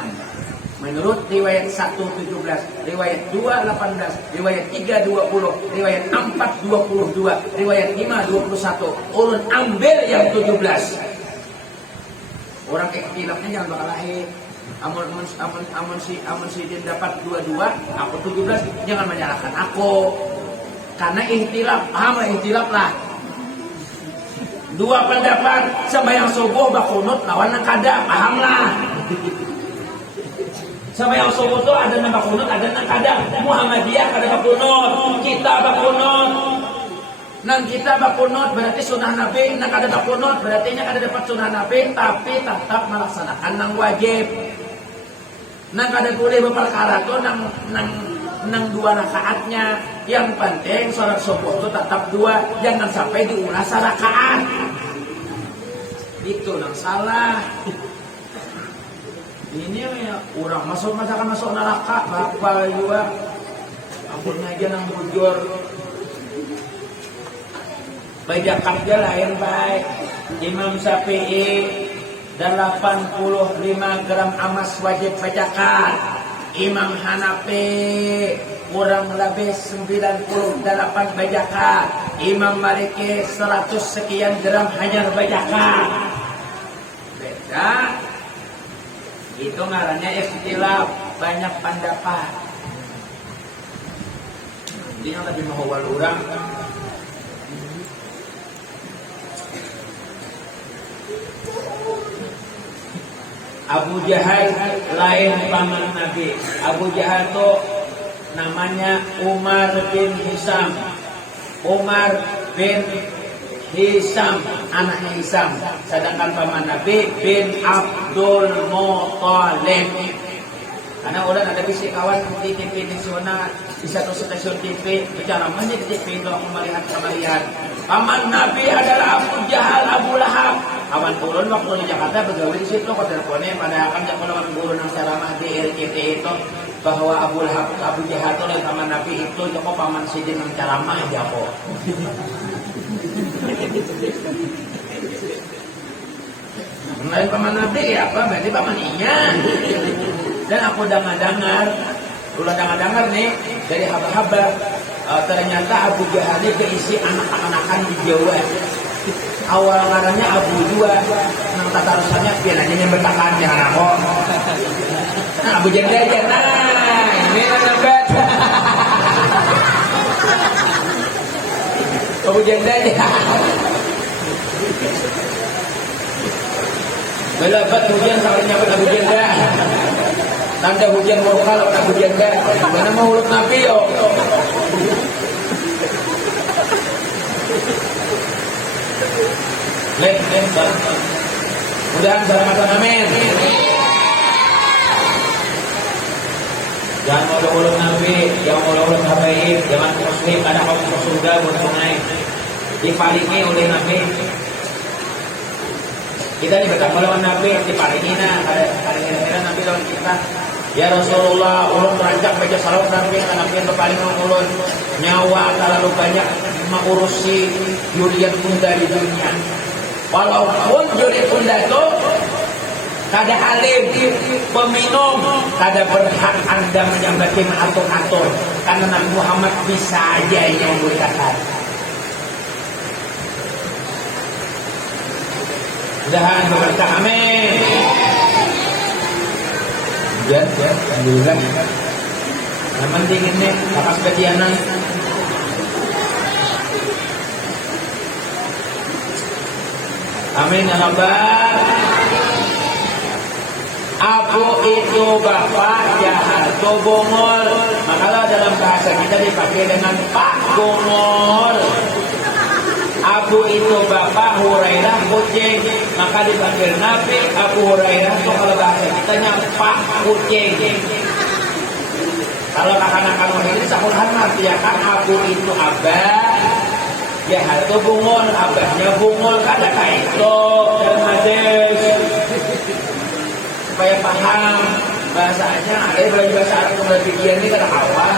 Menurut riwayat 1:17, riwayat 2:18, riwayat 3:20, riwayat 4:22, riwayat 5:21, ulun ambil yang 17. Orang ikhtilafnya jangan bakal lahir. Amun si Din dapat 22, aku 17, jangan menyalahkan aku. Karena ihtilaf, paham lah ihtilaf lah. Dua pendapat sembahyang subuh bakunut lawan kada, paham lah. Sembahyang subuh tuh ada nang bakunut, ada nang kada. Muhammadiyah kada bakunut, kita bakunut. Nang kita bakunut berarti sunnah Nabi, nang kada bakunut berarti nya kada dapat sunnah Nabi, tapi tetap melaksanakan nang wajib. Nang kada boleh berperkara tuh nang 2 rakaatnya. Yang penting sholat subuh itu tetap 2, jangan sampai diulas rakaat. Itu nang salah. Ini ya orang masuk neraka, bapak juga. Ampun aja nang bujur. Bajakan aja lain baik. Imam Syafi'i 85 gram emas wajib bajakan. Imam Hanafi kurang lebih 98 bajakan. Imam Maliki 100 sekian gram hanya bajakan. Beda. Itu ngarannya ikhtilaf, banyak pendapat. Jadi yang tadi mau orang Abu Jahal lain paman Nabi. Abu Jahal itu namanya Umar bin Hisam. Umar bin Hisam, anaknya Hisam. Sedangkan paman Nabi bin Abdul Muthalib. Karena udah ada bisi kawan di TV nasional, di satu stasiun TV bicara mana di TV itu aku melihat. Paman Nabi adalah Abu Jahal, Abu Lahab. Kawan turun waktu di Jakarta begawe di situ kok teleponnya pada akan jalan guru nang ceramah di RCTI itu bahwa Abu Lahab, Abu Jahal itu dan paman Nabi itu joko paman sidin nang ceramah aja kok. Lain paman Nabi ya apa? Berarti paman inya. Dan aku dengar nih dari haba-haba ternyata Abu Jahal ini keisi anak-anakan di Jawa. Awal ngarannya Abu Jua, nang tata rusanya biar aja nyembetakan jangan aku. Nah, Abu Janda aja, nah ini nambet. Abu Janda aja. Belabat hujan sampai nyambet Abu Janda. Tanda hujan lokal Abu Janda. Mana mau ulut Nabi yo. Mudah-mudahan salamatan amin. Jangan ulun Nabi, jangan ulun habaib, jangan muslim ada kaum surga buat sungai. Dipalingi oleh Nabi. Kita ini berkat melawan Nabi, dipalingi ada Nabi lawan kita. Ya Rasulullah, ulun terancam baca salawat Nabi, karena Nabi berpaling ulun nyawa terlalu banyak mengurusi Julian bunda di dunia. Walaupun Julian bunda itu kada alim, peminum, kada berhak anda menyambati mengatur-atur, karena Nabi Muhammad bisa aja yang memberitakan. Mudah-mudahan berkah, amin. Ya, alhamdulillah. Naman dingin nih, lakas batianan. Amin ya Rabbal. Aku itu bapak jahat, bongol. Maka dalam bahasa kita dipakai dengan Pak Bongol. Abu itu bapak, Hurairah kucing. Maka dipanggil Nabi Abu Hurairah itu kalau bahasa kitanya Pak Kucing. Kalau akan ini sekolahan artikan Abu itu abah, jahat itu bungul, abahnya bungul, kada kayak itu dan hadis. Supaya paham bahasanya, ada belajar bahasa Arab kemudian ini kada awal.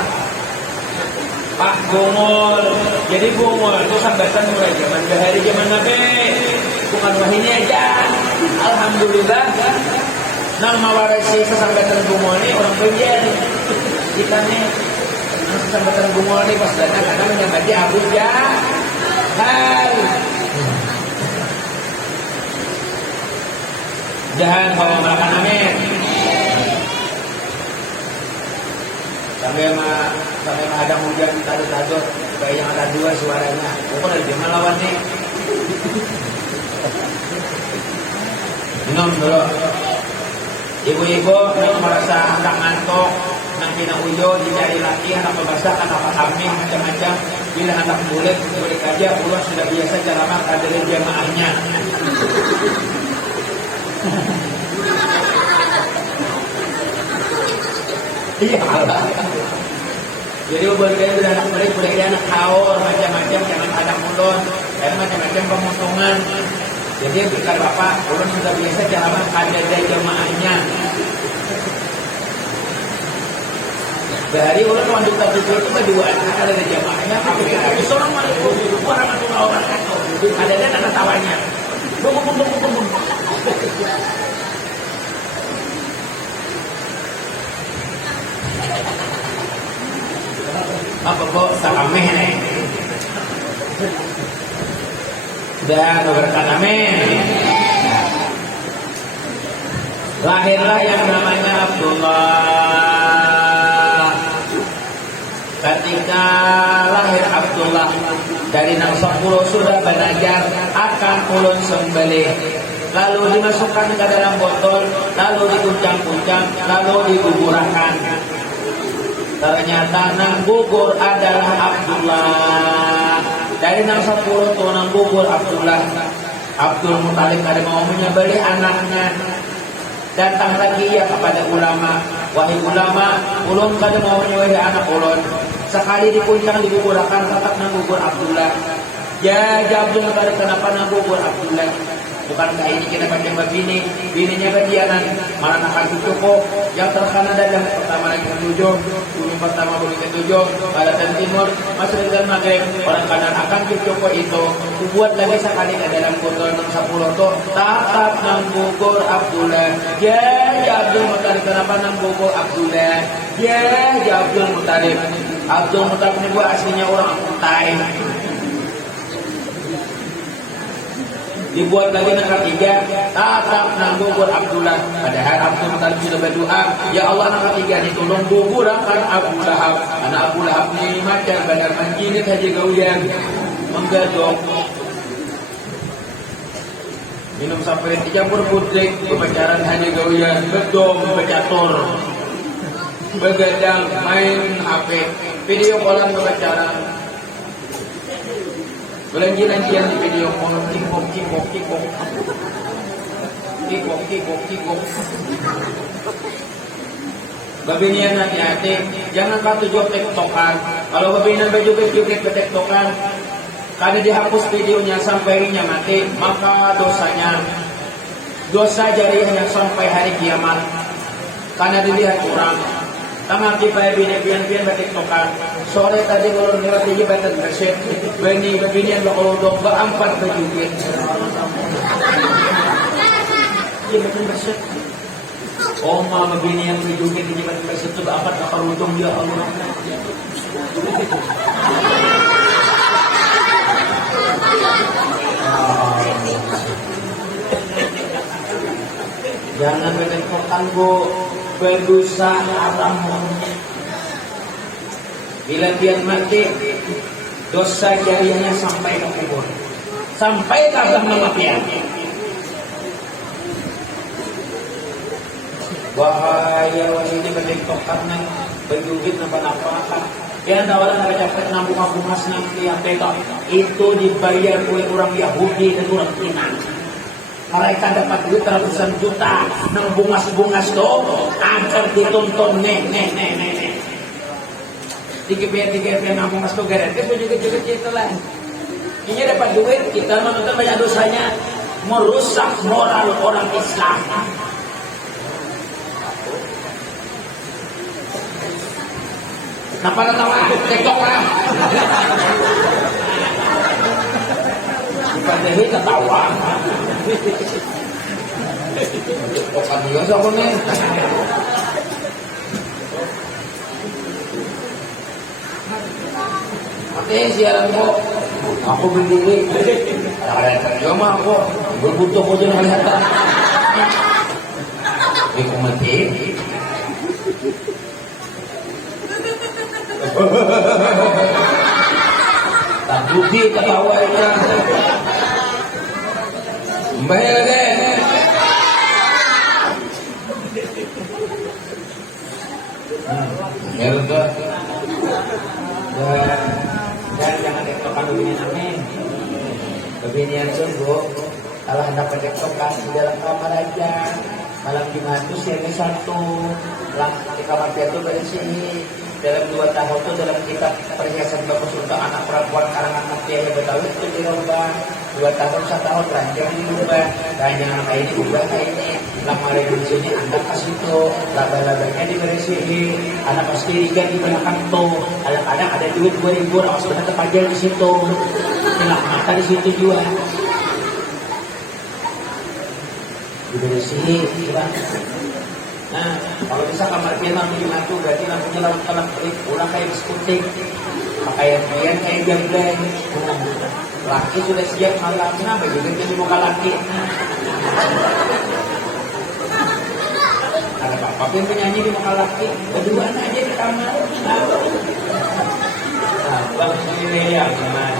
Pak bungul, jadi bungul itu sambatan mulai zaman dari zaman Nabi, bukan wahini aja. Alhamdulillah, nang mawarisi sesambatan bungul ini orang penjen. Kita nih sesambatan bungul ini pas datang karena menyambati Abu Jahal. Jangan kalau makan amin. Sampai ada hujan tadur-tadur. supaya yang ada dua suaranya. Pokoknya lebih melawan nih. Minum dulu. Ibu-ibu yang merasa hendak ngantuk, nang kena ujo dicari lagi anak basah, anak hamil macam-macam. Bila anak bulat boleh aja, pulang sudah biasa ceramah kader jamaahnya. Iya. Jadi boleh anak murid, boleh anak haur macam-macam, jangan ada mulon, dan macam-macam pemotongan. Jadi berkata bapak, ulun sudah biasa ceramah kader jamaahnya. Dari ulun wanita itu berdua ada jamaahnya. Assalamualaikum warahmatullahi wabarakatuh. Ada anak tawanya. Bum. Apa kok sakameh nih? Dan berkata amin. Lahirlah yang namanya Abdullah. Ketika lahir Abdullah dari nang 10 sudah belajar akan ulun sembelih. Lalu dimasukkan ke dalam botol, lalu dikuncang-kuncang, lalu digugurkan. Ternyata nang gugur adalah Abdullah. Dari nang 10 tuh nang gugur Abdullah. Abdul Muthalib ada mau menyembelih anaknya. Datang lagi ia kepada ulama. Wahai ulama, ulun kada mau menyembelih anak ulun. Sekali dikuncang digugurkan tetap nang gugur Abdullah. Ya Abdul Muthalib, kenapa nang gugur Abdullah? Bukankah ini kita pakai begini, bininya badianan, malah akan cukup. Yang terkena dan yang pertama lagi ketujuh, bumi pertama bumi ketujuh, barat dan timur, masyriq dan maghrib. Orang kanan akan cukup itu. Buat lagi sekali ke dalam botol nang 10 tu, tatap nang gugur Abdullah. Ya Abdul Muthalib, kenapa nang gugur Abdullah? Ya Abdul Muthalib. Abdul Muthalib ini gua aslinya orang Kutai. Dibuat lagi yang ketiga, tatap nang gugur Abdullah. Padahal Abdul Muthalib sudah berdoa, ya Allah nang ketiga ini tolong gugurkan Abu Lahab. Anak Abu Lahab ini macam badar menjinit haji gawian menggadok. Minum sampai dicampur putrik, pembicaraan haji gawian, bedom, becatur, begadang, main HP, video callan pembicaraan. Belanji-lanjian di video call, kikok. Babinian hati-hati, jangan kau tujuh tektokan. Kalau babinian baju tektokan, karena dihapus videonya sampai harinya mati, maka dosa jariahnya sampai hari kiamat. Karena dilihat orang. Tengah kipai bini-binian bertiktokan. Sore tadi kalau lewat di badan bersih, bini-binian kalau dong berempat berjubit. Iya badan bersih. Oma binian berjubit di badan bersih itu berempat bakal ujung dia Allah. Jangan bertiktokan bu. Berdosa haram. Bila dia mati, dosa jariahnya sampai ke kubur, sampai ke azab kematian. Bahaya ini bertiktokan nang berjubit napa-napa. Yang tawaran ada capek nang bunga-bunga nang tiap tekok itu dibayar oleh orang Yahudi dan orang Cina. Mereka dapat duit ratusan juta nang bungas-bungas tuh agar ditonton nih. Tiga nang bungas tuh gratis juga itu lah. Ini dapat duit kita menonton banyak dosanya, merusak moral orang Islam. Kenapa ketawa? Tektok lah. Bukan jadi ketawa. Bukan dia siapa nih? Oke, siaran kok. Aku berdiri. Ada kerja mah aku berbutuh kau jangan lihat. Aku mati. Rugi ketawa aja. Bayar deh. Ya betul. Dan jangan dektokan begini amin. Beginian sungguh. Kalau hendak dektokan di dalam kamar aja. Malam Jumat itu seri satu. Di kamar dia tuh dari sini. Dalam 2 tahun itu dalam kitab perhiasan bagus untuk anak perempuan karangan Matiaya Betawi itu dirubah. 2 tahun 1 tahun ranjang dirubah. Dan jangan kayak ini ubah kayak ini. Lama di sini anak pas itu laba-labanya dibersihin. Anak pasti tiga di belakang tuh. Anak-anak ada duit 2.000 orang sudah terpajang di situ. Telak mata di situ juga. Dibersihin, coba. Nah, kalau bisa kamar dia lampunya mati, berarti lampunya lampu ulang kayak diskutik. Pakaian dia kayak jambleng. Laki sudah siap malam, kenapa juga jadi muka laki? Ada bapak yang penyanyi di muka laki, berduaan aja di kamar. Nah, bang sendiri ya, gimana?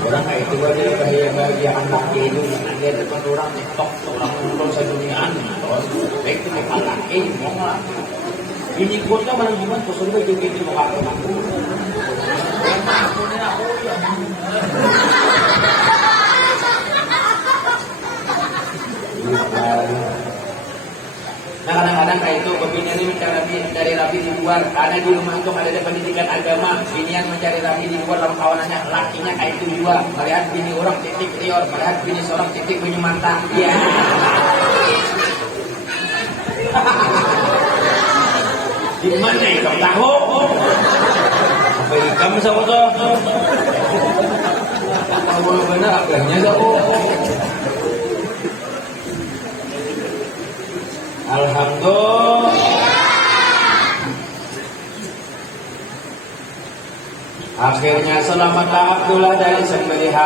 Orang kayak itu dia bahagia anak dia itu dia depan orang TikTok orang nonton seduniaan baik itu mau laki mau lah ini kuatnya malam Jumat khusus baju gitu mau aku nah kadang-kadang kayak itu begini ini mencari rabi di luar karena di rumah itu ada pendidikan agama binian mencari rabi di luar lalu kawanannya lakinya kayak itu juga melihat bini orang titik lior melihat bini seorang titik punya mata ya gimana ya kamu tahu apa kamu sama tuh tahu benar agaknya tahu Alhamdulillah. Akhirnya selamatlah Abdullah dari sembelihan.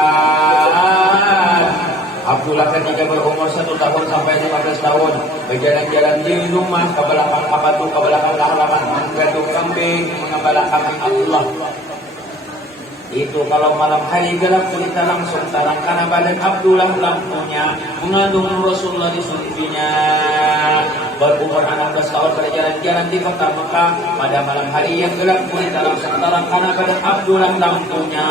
Abdullah ketika berumur 1 tahun sampai 15 tahun berjalan-jalan di rumah ke belakang kapatu ke belakang halaman menggadung kambing mengembala kambing Abdullah. Itu kalau malam hari gelap kita langsung terang karena badan Abdullah lampunya mengandung Rasulullah di sudutnya. Berumur 16 tahun berjalan-jalan di kota Mekah pada malam hari yang gelap kita langsung terang karena badan Abdullah lampunya.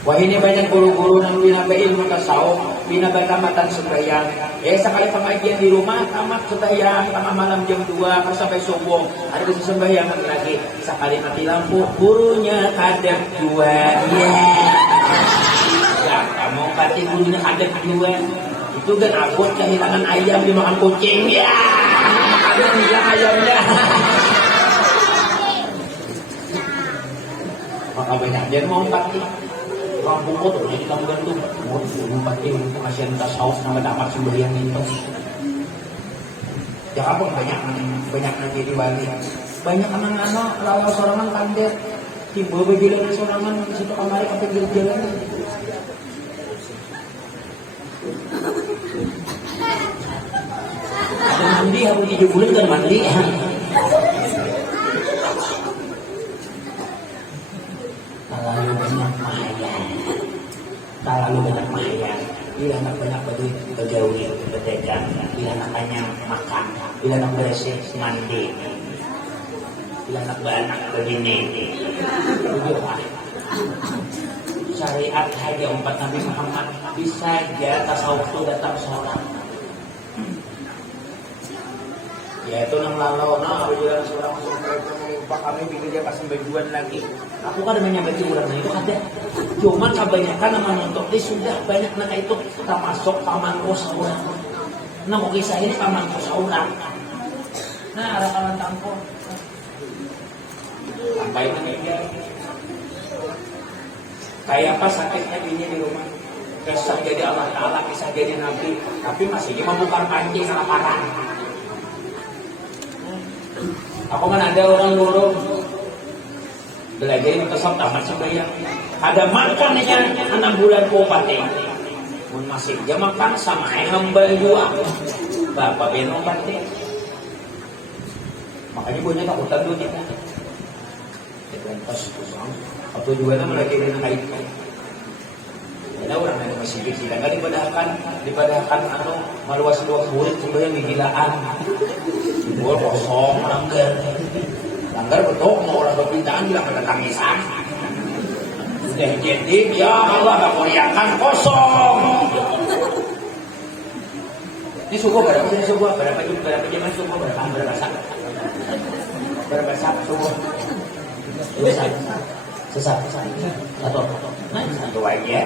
Wah ini banyak guru-guru yang bina ilmu tasawuf, bina bertamatan sembahyang. Ya sekali pengajian di rumah tamat sembahyang tengah malam jam 2 sampai subuh. Ada bisa sembahyang lagi. Sekali mati lampu gurunya kadep 2. Ya kamu pasti gurunya kadep 2. Itu kan akut kehilangan ayam dimakan kucing. Ya ada hilang ayamnya. Maka banyak dia mau pasti. Kampung kotor jadi kamu gantung pasti untuk kasihan tasawuf nama dapat sembahyang itu ya kamu banyak nanti di Bali banyak anak-anak lawan sorangan kandet tiba berjalan sorangan di situ kamari sampai jalan ada mandi harus 7 bulan kan mandi terlalu banyak mayan, bila anak banyak berduit bergaul, berdagang, bila anak banyak makan, bila anak bersih mandi, bila anak beranak begini, berdoa. Syariat hanya umat Nabi Muhammad bisa ya tasawuf itu datang seorang. Ya itu nang lalau na apabila seorang lupa kami bikin dia kasih bajuan lagi. Aku kan namanya baju urang itu ada. Cuman kebanyakan nama nonton dia sudah banyak nana itu termasuk pamanku saurang. Nah mau kisah ini pamanku saurang. Nah arah-arah tampon. Sampai meninggal. Kayak apa sakitnya bini di rumah. Kisah jadi Allah Ta'ala, kisah jadi Nabi. Tapi masih dia membuka pancing sama parang. Aku kan ada orang guru belajar kesop tamat sembahyang. Ada makannya 6 bulan kupate. Mun masih jam makan sama hamba dua. Bapak beno pate. Makanya punya tak utang dulu kita. Dan pas kusang, atau juga nama lagi dengan kait. Ada orang yang masih kecil, nggak dipadakan anu maluas-luas murid sebenarnya gigilaan. Gua kosong langgar betul mau orang perpindahan bilang pada tangisan. Udah jadi ya Allah nggak mau riakan kosong. Ini suku berapa jam suku berapa jam suku berapa sak suku sesat atau satu aja.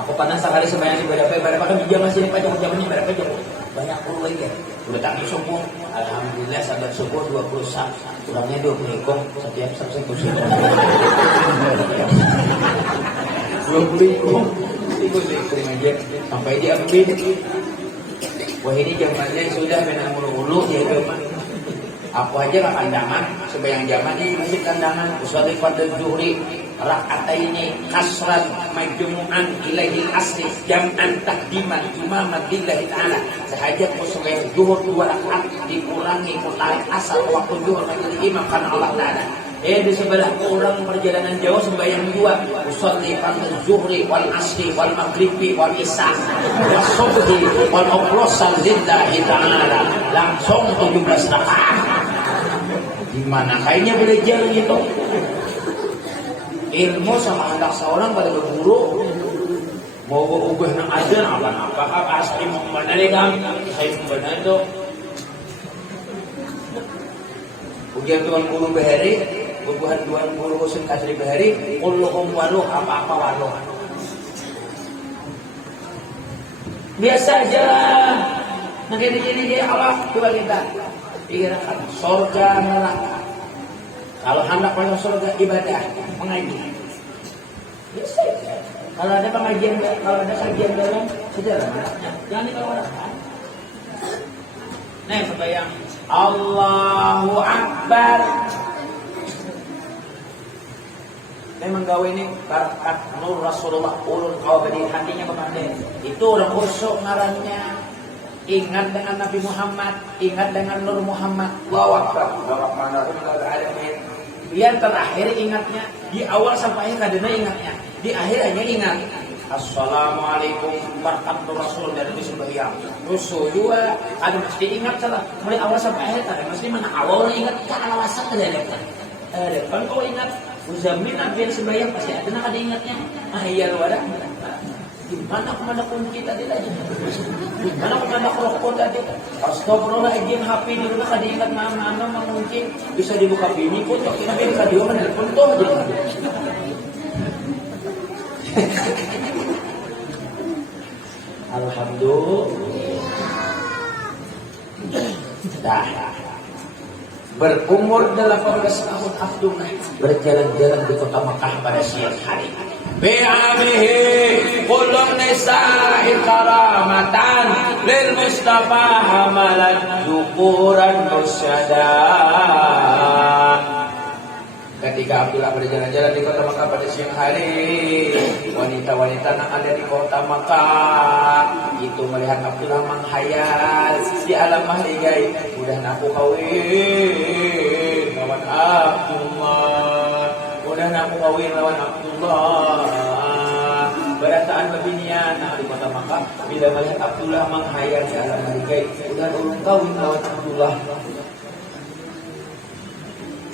Aku pernah sekali sebanyak berapa kan bijak masih nih pajak jamannya berapa jam banyak puluh aja. Udah tangki subuh, alhamdulillah sahabat subuh 20 sak, kurangnya 20 ekor setiap sak kursi. 20 ekor, itu sering aja sampai diambil. Wah ini zamannya sudah benar mulu-mulu ya teman. Apa aja lah kandangan, sebayang zaman di masjid kandangan, usolli fardhu zuhri raka'ataini kasran majmu'an ilaihi asri jam'an tahdiman imaman lillahi ta'ala. Sehajat usolli zuhur 2 rakaat dikurangi mutarik asar waktu zuhur menjadi imam karena Allah Ta'ala. Di sebelah orang perjalanan jauh sembahyang 2 usolli fardhu zuhri wal asri wal maghribi wal isya was subhi wal awrasal lillahi ta'ala. Langsung 17 rakaat. Gimana kayaknya belajar gitu ilmu sama anak seorang pada berguru mau ubah nang aja apakah asli membenarkan saya membenar itu ujian tuan guru behari ubuhan tuan guru husin kasri behari kulluhum waluh apa-apa waluh biasa aja nanti jadi Allah coba kita pikirkan surga neraka. Kalau hendak masuk surga ibadah mengaji. Bisa. Kalau ada pengajian, kalau ada kajian dalam sejarah, jangan dibawakan. Nah, sembahyang Allahu Akbar. Memang gawe ini berkat nur Rasulullah ulul awabadi hatinya kepada itu orang khusyuk ngarannya. Ingat dengan Nabi Muhammad, ingat dengan Nur Muhammad. Allahu Akbar. Yang terakhir ingatnya di awal sampai akhir kadang ingatnya, di akhir hanya ingat Assalamualaikum warahmatullahi Rasul dari sembahyang. Rusul juga ada mesti ingat salah mulai awal sampai akhir kadang mesti mana awal ingat kan alasan ada depan kau ingat uzamin Nabi sembahyang pasti ada ingatnya. Ah iya lu ada. Gimana pun kita tidak gimana kemana rokok tadi astagfirullahaladzim HP di rumah kada ingat mama mengunci bisa dibuka bini pun tak kira bini kada mana telepon tuh aja alhamdulillah dah berumur 18 tahun Abdullah berjalan-jalan di kota Makkah pada siang hari bi'amihi kulun nisa'il karamatan lil Mustafa hamalat dukuran nusyada. Ketika Abdullah berjalan-jalan di kota Makkah pada siang hari, wanita-wanita yang ada di kota Makkah itu melihat Abdullah menghayal di alam mahligai udah naku kawin lawan Abdullah udah naku kawin lawan Abdullah berataan babinian di kota Makkah bila melihat Abdullah menghayal di alam mahligai udah ulun kawin lawan Abdullah.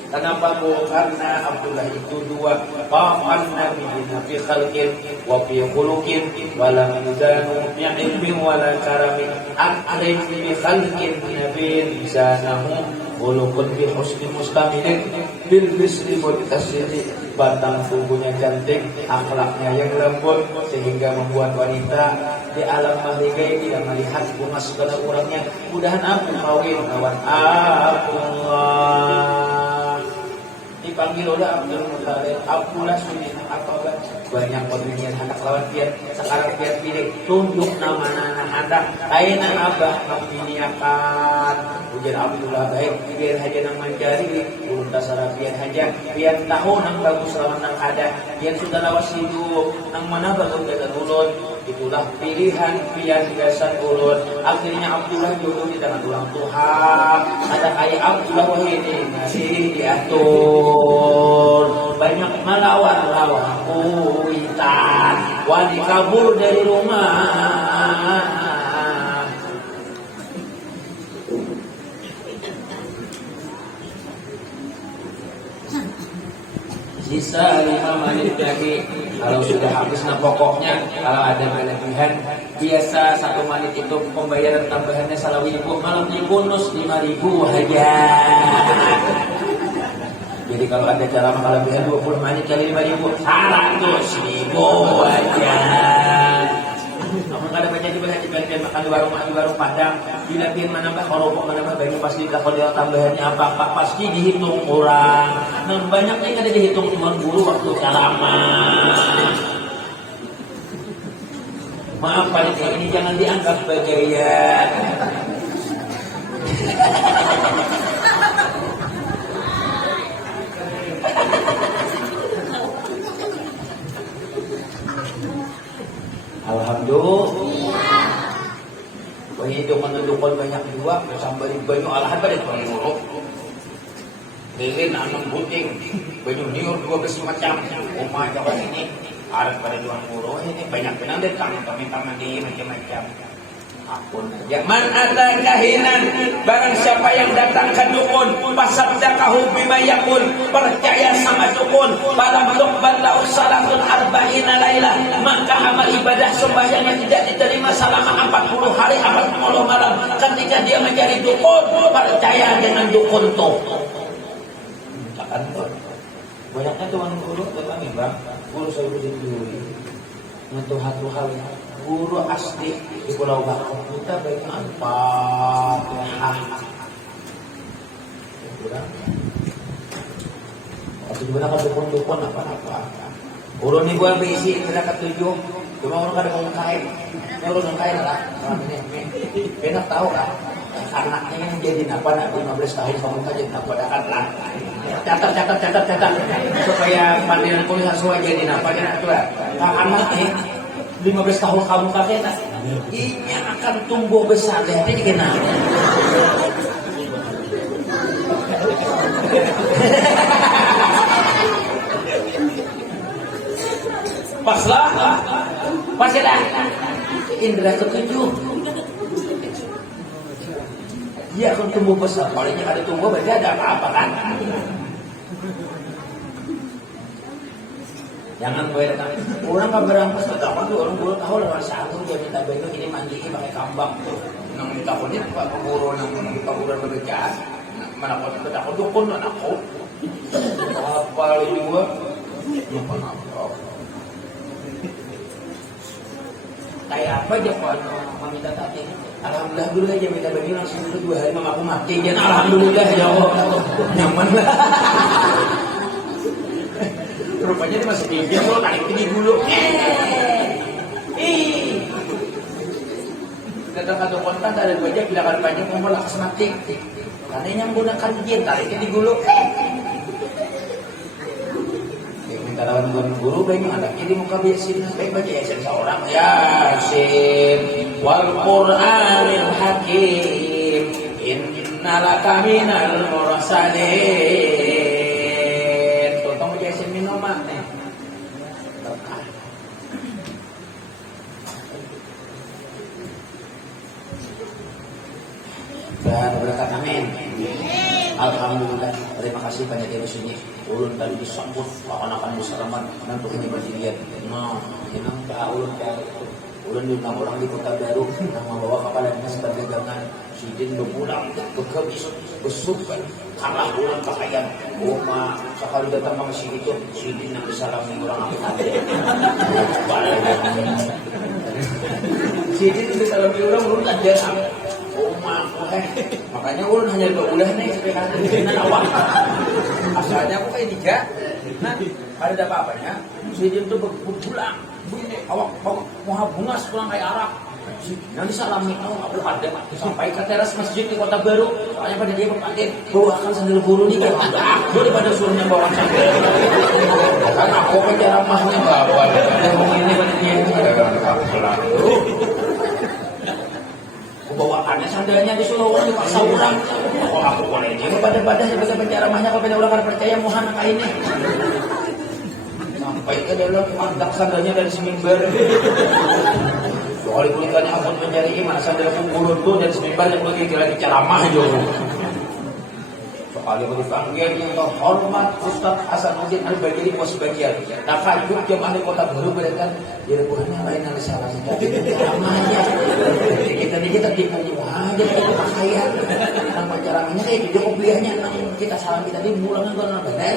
Kenapa bu? Karena Abdullah itu dua Fa'an Nabi fi khalqin wa fi khuluqin wa lam yudanu bi'ilmin wa la karamin Akrim fi khalqin Nabi lisanahu khuluqun fi husni mustamilin bil bisri wa tasiri batang tubuhnya cantik akhlaknya yang lembut sehingga membuat wanita di alam mahligai tidak melihat bunga segala kurangnya mudahan aku kawin lawan Abdullah. Dipanggil oleh Abdul Muttalib Abdullah sudah apa banyak pemilihan anak lawan pian sekarang pian pilih tunjuk nama anak hendak aina abah memiliakan ujar Abdullah baik biar haja nang mencari ulun tasara biar haja biar tahu nang bagus lawan nang ada biar sudah lawas hidup nang mana bagus dan ulun itulah pilihan biar gasan ulun akhirnya Abdullah jodoh di tangan orang Tuhan ada kayak Abdullah Wahidi masih diatur banyak melawan kuitan wali kabur dari rumah. Sisa 5 menit lagi. Kalau sudah habis pokoknya kalau ada kelebihan biasa 1 menit itu pembayaran tambahannya salawi ribu malam di bonus 5.000 aja. Jadi kalau ada cara kelebihan 20 menit kali 5.000 100.000 aja. Namun kada banyak juga haji makan di warung Padang bila pian menambah korupok menambah banyak pasti kalau dia tambahannya apa pasti dihitung orang. Nah banyaknya kada dihitung tuan guru waktu ceramah. Maaf panitia ini jangan dianggap bergaya. Alhamdulillah. Hidup menundukkan banyak juga, sampai banyak alahan pada tuan guru. Lilin anong buting, banyak niur 12 macam. Umah Jawa ini harus pada tuan guru ini banyak penandet kami di macam-macam. Akun aja. Man ata kahinan, barang siapa yang datang ke dukun, fasaddaqahu bima yaqul, percaya sama dukun, falam tuqbal lahu salatun arba'ina lailah, maka amal ibadah sembahyangnya tidak diterima selama 40 hari 40 malam. Ketika dia mencari dukun, percaya dengan dukun tuh. Banyaknya tuan guru kami bang, guru saya berdiri nyentuh hatu hal guru asli di Pulau Bangka kita banyak Al-Fatihah. Waktu gimana kan dukun apa. Guru ni gua bisi kita ketujuh, cuma orang kada mau kain. Ini orang kain lah. Ini benar tahu kan? Anaknya yang jadi napa nak 15 tahun kamu kan jadi napa dah lah. Catat supaya panggilan kuliah sesuai jadi napa jangan tu lah. Anaknya 15 tahun kamu kakek tak? Ini akan tumbuh besar deh. Ini kenapa? Paslah, indra ketujuh. Dia akan tumbuh besar. Kalau ini ada tumbuh berarti ada apa-apa kan? Jangan gue datang. Orang kan berampas betapa tuh orang guru tahu lewat satu dia minta bengkel ini mandi pakai kambang tuh. Nang minta punya pak guru nang minta guru bekerja. Mana kau takut dukun mana kau? Apa ini gua? Lupa apa? Kayak apa aja kau minta tadi? Alhamdulillah dulu aja minta bagi langsung dulu 2 hari mama aku mati. Jangan alhamdulillah ya Allah. Nyaman lah. Rupanya dia masih dia kalau tarik ini dulu. Datang ke kontak ada banyak bilangan banyak ngomong lakas mati. Karena yang menggunakan jin tarik ini dulu. Minta lawan guru banyak anak jadi muka biasin baik baca yasin seorang yasin wal Qur'anil hakim innalaka minal mursalin. Tolong baca yasin minuman nih. Dan berkat amin. Alhamdulillah, terima kasih banyak dari sini. Ulun tadi disambut akan musaraman nanti ini berdirian. Nah, ini ulun ulun diundang orang di Kota Baru yang membawa kepala dinas perdagangan. Sidin berpulang berkebis bersumpah kalah ulun pakaian. Oma sekali datang sama si itu Sidin yang disalami orang apa tadi. Sidin disalami orang ulun ajar makanya ulun hanya 2 bulan nih sampai awal. Asalnya aku kayak 3. Nah, ada apa-apanya. Si dia tuh berpulang. Begini, awak mau bungas pulang kayak Arab. Nanti salami aku ada sampai ke teras masjid di Kota Baru. Soalnya pada dia berpakaian bawakan sandal guru nih kan aku daripada suruhnya bawa sandal. Kan aku kan ceramahnya bawa. Yang ini badannya ada aku pulang. Aku bawakannya sandalnya disuruh orang dipaksa pulang. Kok aku boleh dia pada sebagai penceramahnya kalau pada ulangan percaya muhan kainnya. Sampai ke dalam mandak sandalnya dari semimbar. Soalnya kulitannya ampun mencari iman sandal kumpulun tuh dan semimbar yang begitu lagi ceramah juga. Soalnya dipanggil yang terhormat Ustaz Hasanuddin Al-Badiri bos bagian. Nah kajuk jamaah di Kota Baru berekan jadi buahnya lain yang salah jadi ceramahnya. Kita tipu aja kita pakaian. Nama ceramahnya kayak gitu kuliahnya kita salam kita di bulangan kalau benar.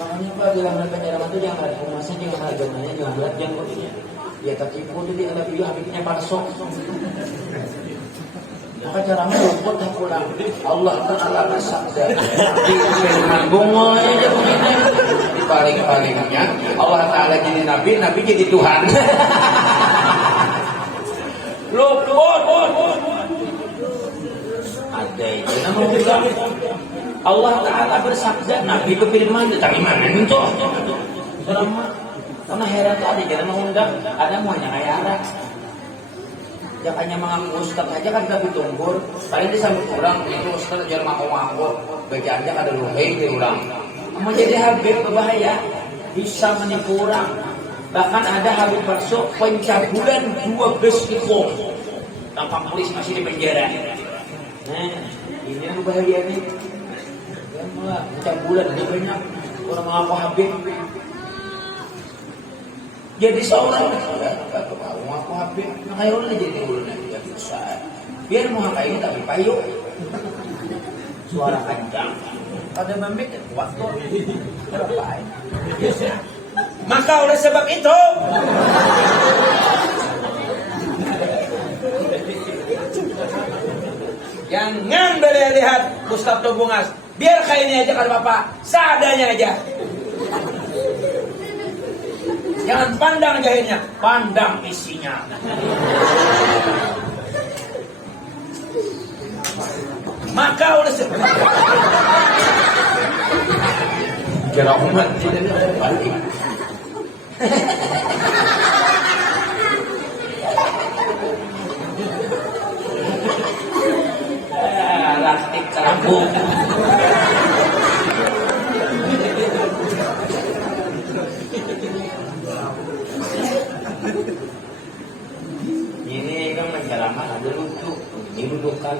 Makanya Pak bilang penceramah itu jangan ada humasnya, jangan ada agamanya, jangan berat, jangan kotinya. Ya tertipu itu di anak video habisnya palsu. Maka ceramah luput tak pulang. Allah Ta'ala bersabda di firman bunga aja begini. Di paling-palingnya Allah Ta'ala jadi nabi, nabi jadi Tuhan. Luput. Ada itu nama bilang. Allah Ta'ala bersabda, Nabi berfirman, dari mana itu? Karena heran tuh ada jalan mengundang, ada muanya kayak arah. Jangannya mengaku ustaz aja kan kita ditumbur. Paling disambut orang, itu ustaz jangan ngaku-ngaku. Baca aja ada luhai di orang. Mau jadi habib berbahaya, bisa menipu orang. Bahkan ada habib palsu pencabulan 12 kilo. Tanpa polis masih di penjara. Nah, ini yang berbahaya nih. Macam bulan ada banyak orang mengaku habib. Jadi seorang mengaku habib, makanya orang jadi bulan aja bisa. Biar mau apa ini tapi payu, suara kencang. Ada memik waktu berapa? Maka oleh sebab itu, jangan boleh lihat Ustaz Tobungas. Biar kainnya aja kata Bapak, seadanya aja. Jangan pandang jahitnya, pandang isinya. Maka oleh sebab kira umat tidak ada balik. Lastik kelambung. Ini kan menceramah ada lucu, didudukan.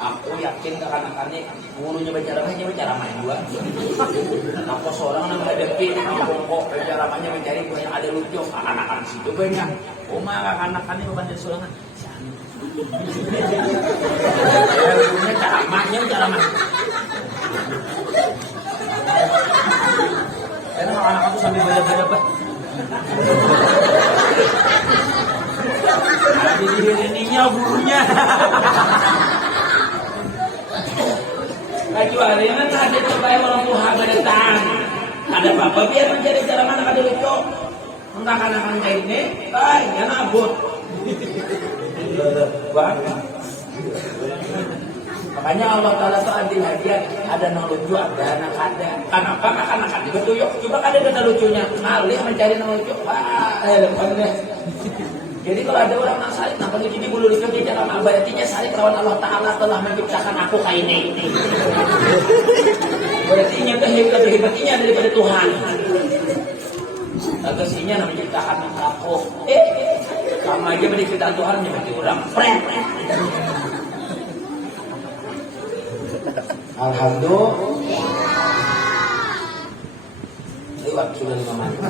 Aku yakin anak-anaknya gurunya berceramah juga. Aku seorang nama Depi, kok berceramahnya mencari guru yang ada lucu. Anak-anak situ banyak. Anak-anaknya bukan dari sorangan. Gurunya ceramah. Karena anak-anak itu sambil baca-baca. Jadi ininya gurunya. Kecuali kan ada supaya orang tua datang. Ada bapak biar mencari cara mana ada lucu. Entah anak-anak kayak ini, ya nabut. Makanya Allah Ta'ala itu adil hadiah. Ada yang lucu, ada anak ada. Kenapa? Anak-anak betul yuk. Coba ada kata lucunya. Ngalih mencari yang lucu. Depannya. Jadi kalau ada orang yang salib, kenapa lucu di bulu lucu dia jangan berartinya salib lawan Allah Ta'ala telah menciptakan aku kayak ini. Berartinya lebih hebatnya daripada Tuhan. Agasinya menciptakan aku. Sama aja menciptakan Tuhan menjadi orang. Alhamdulillah. Lewat sudah 5 menit.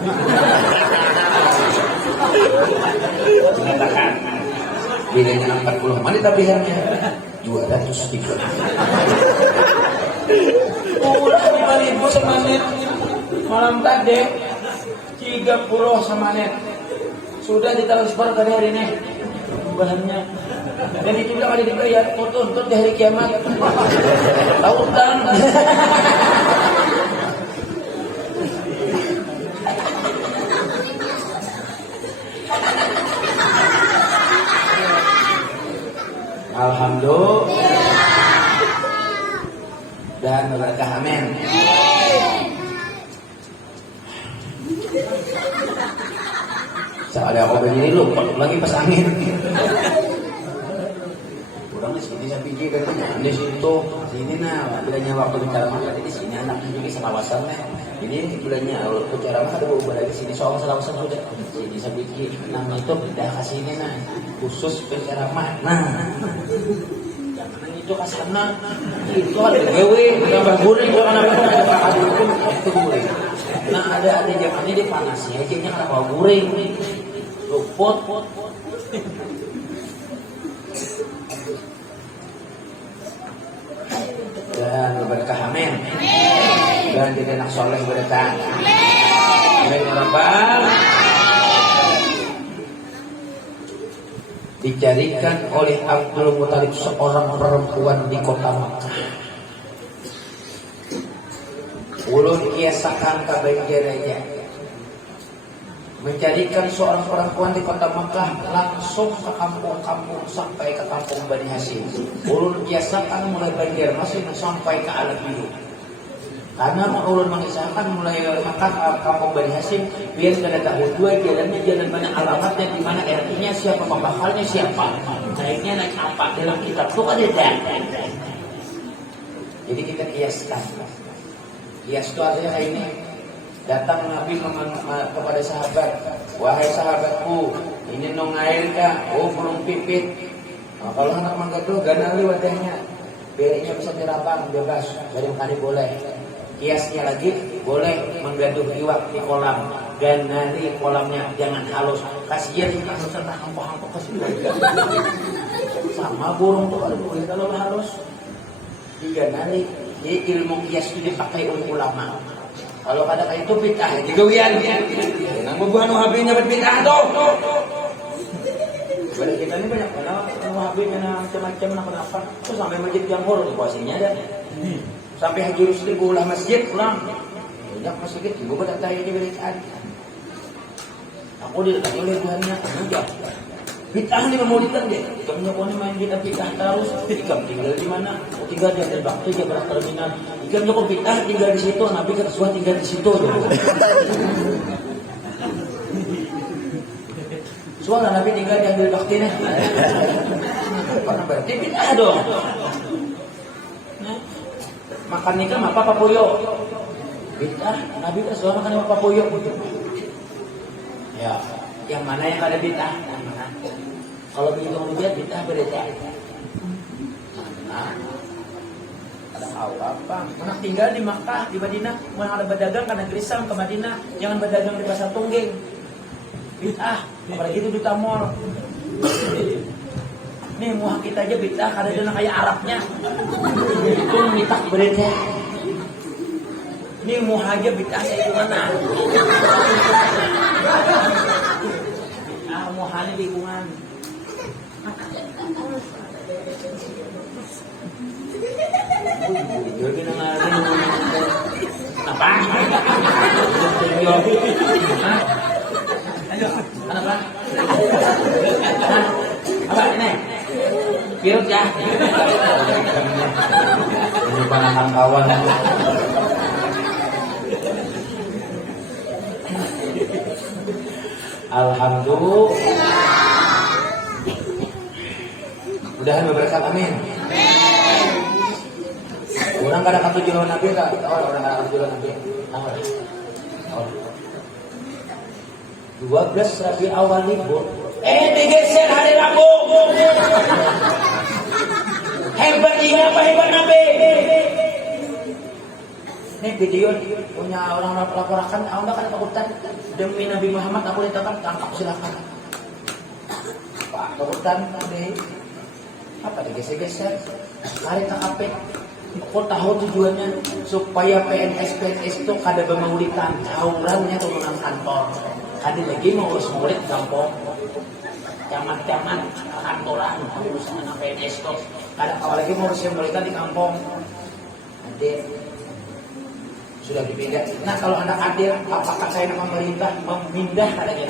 Mengatakan bilangnya 40 menit tapi hanya 203. Ulah 5.000 semenit. Malam tadi 30 semenit. Sudah ditransfer ke hari ini bahannya. Dan itu bilang ada dibayar tuntut di hari kiamat. Tautan. Alhamdulillah. Dan berkah amin. Soalnya aku begini lu lagi pas angin. Kurang di sini saya pikir katanya di situ sini nah bilangnya waktu bicara maka di sini anaknya juga selawasan nih. Jadi bilangnya bicara maka ada beberapa di sini soal selawasan sudah. Jadi saya pikir nama itu pindah ke sini nah khusus bicara nah. Jangan itu ke sana. Itu ada gawe tambah guring kalau anak ada itu guring. Nah ada zaman ini panasnya aja nya kenapa guring. Luput. Dan berkah amin. Dan jadi anak soleh berkah. Amin ya Rabbal. Dijadikan oleh Abdul Muthalib seorang perempuan di kota Makkah. Ulun kiasakan kabanjaranya menjadikan seorang perempuan di kota Makkah langsung ke kampung-kampung sampai ke kampung Bani Hashim. Ulun biasakan mulai Banjar masih sampai ke Alat Biru. Karena ulun mengisahkan mulai Makkah ke kampung Bani Hashim biar kada tahu dua jalannya jalan mana alamatnya di mana RT-nya siapa pembakalnya siapa. Naiknya naik apa dalam kitab itu ada. Jadi kita kiaskan. Kias itu artinya kayak ini. Datang Nabi kepada sahabat, wahai sahabatku, ini nong air kah? Oh belum pipit. Nah, kalau anak mangga tuh ganali wadahnya, beleknya bisa dirabang bebas, dari kali boleh. Kiasnya lagi boleh menggaduh iwak di kolam, ganali kolamnya jangan halus. Kasihan kita serta hampuk-hampuk kasihan. Sama burung tuh kalau halus. Diganali. Jadi ilmu kias itu dipakai oleh ulama. Kalau kada kayak itu bid'ah, digawian. Nang bubuhan wahabinya berbid'ah tuh. Pada kita ini banyak karena wahabinya macam-macam kenapa? Terus sampai masjid Jamhur kuasinya ada. Sampai Haji Rusli ulah masjid pulang. Banyak masjid ibu pada tanya di berikan. Aku ditanya oleh Tuhannya, enggak. Bid'ah ni memaulidan dia. Kamu nyokoni main kita bid'ah terus. Ikam tinggal di mana? Tinggal di atas bakti dia berat terminal. Ikam nyokon bid'ah tinggal di situ. Nabi kata suah tinggal di situ. Suara Nabi tinggal di ambil bakti nih. Apa berarti bid'ah dong? Makan nikah apa papuyo? Bid'ah. Nabi kata suah makan apa papuyo? Ya. Yang mana yang ada bid'ah? Yang mana? Kalau begitu lihat bid'ah berbeda. Nah, ada apa? Mana tinggal di Makkah, di Madinah, mana ada berdagang karena gerisam ke Madinah, jangan berdagang di pasar Tunggeng. Bid'ah, apalagi itu di Tamol. Nih muah kita aja bid'ah karena dia kayak Arabnya. Itu mitak berbeda. Nih muah aja bid'ah saya gimana? Muhani lingkungan. Jadi apa? Apa? Apa ini? Virus ya? Ini panahan kawan. Alhamdulillah. Mudahan berberkat amin. Orang kada kata jualan Nabi tak? Orang kada kata jualan Nabi. 12 Rabi awal libur. Digeser hari Rabu. Hebat ini apa hebat Nabi? Ini video punya orang laporkan, Allah kan takutan demi Nabi Muhammad aku ditangkap, tangkap silakan. Pak takutan Nabi apa digeser-geser? Hari TKP. Aku tahu tujuannya supaya PNS itu kada bermaulitan, tawurannya turunan kantor. Kada lagi mau urus maulid kampung. Camat-camat kantoran urusan anak PNS itu. Kada lagi mau urus maulidan di kampung. Nanti sudah dipindah. Nah kalau anak adil, apakah saya pemerintah memindah adanya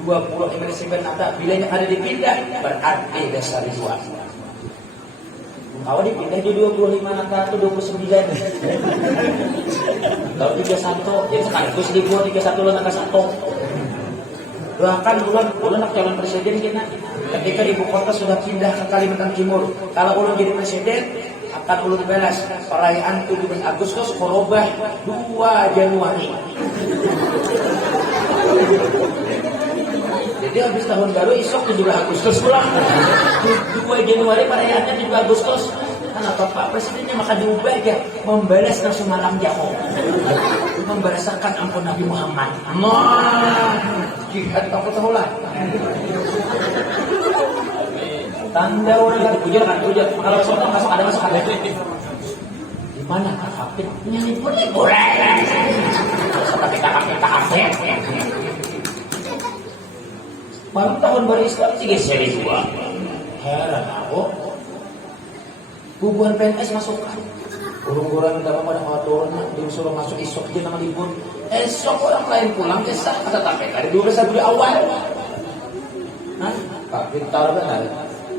20 MLC Bernata bilanya ada dipindah berarti dasar dua. Kalau dipindah di 25 atau 29. Kalau 31, jadi sekaligus libur 31 bulan angka 1. Doakan bulan nak calon presiden kita. Ketika ibu kota sudah pindah ke Kalimantan Timur, kalau ulun jadi presiden, akan ulun belas perayaan 17 Agustus korobah 2 Januari. Jadi habis tahun baru isok 17 Agustus pulang. 2 Januari perayaannya 7 Agustus. Kenapa Pak Presidennya maka diubah aja, membalas langsung malam jamu, membalasakan ampun Nabi Muhammad. Jihad aku tahu lah. Tanda orang kata pujar kan pujar. Kalau soal masuk ada. Di mana kakak? Nyanyi pun boleh. Seperti kakak. Malam tahun baru Islam 3 seri 2. Heran aku. Bubuhan PNS masukkan. Urung-urang minta pada turun, disuruh masuk esok dia nama libur. Esok orang lain pulang kesah kata KPK dari 12 Agustus awal. Pak pintar benar.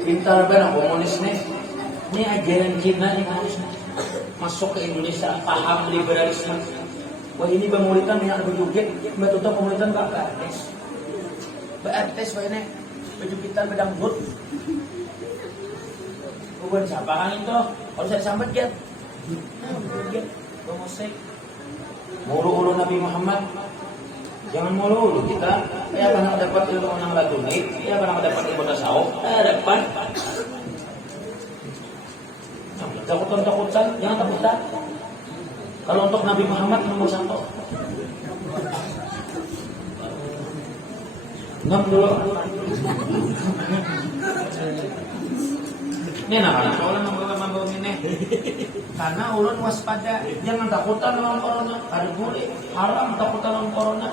Pintar benar komunis nih. Ini ajaran Cina yang harus masuk ke Indonesia, paham liberalisme. Wah ini pemulitan yang berjoget, betul pemulitan Pak Artes. Pak Artes wah ini berjogetan bedangdut. Bukan siapa kan itu? Kalau saya sambat dia, musik. Mulu-ulu Nabi Muhammad, jangan mulu-ulu kita. Ya pernah dapat ilmu nang laduni, ya pernah dapat ilmu tasawuf, dapat. Takut-takutan, jangan takutan. Kalau untuk Nabi Muhammad nomor 1. 6 dulu. Ini anak-anak orang membawa ini. Karena ulun waspada, jangan takutan lawan corona. Ada boleh haram takutan lawan corona.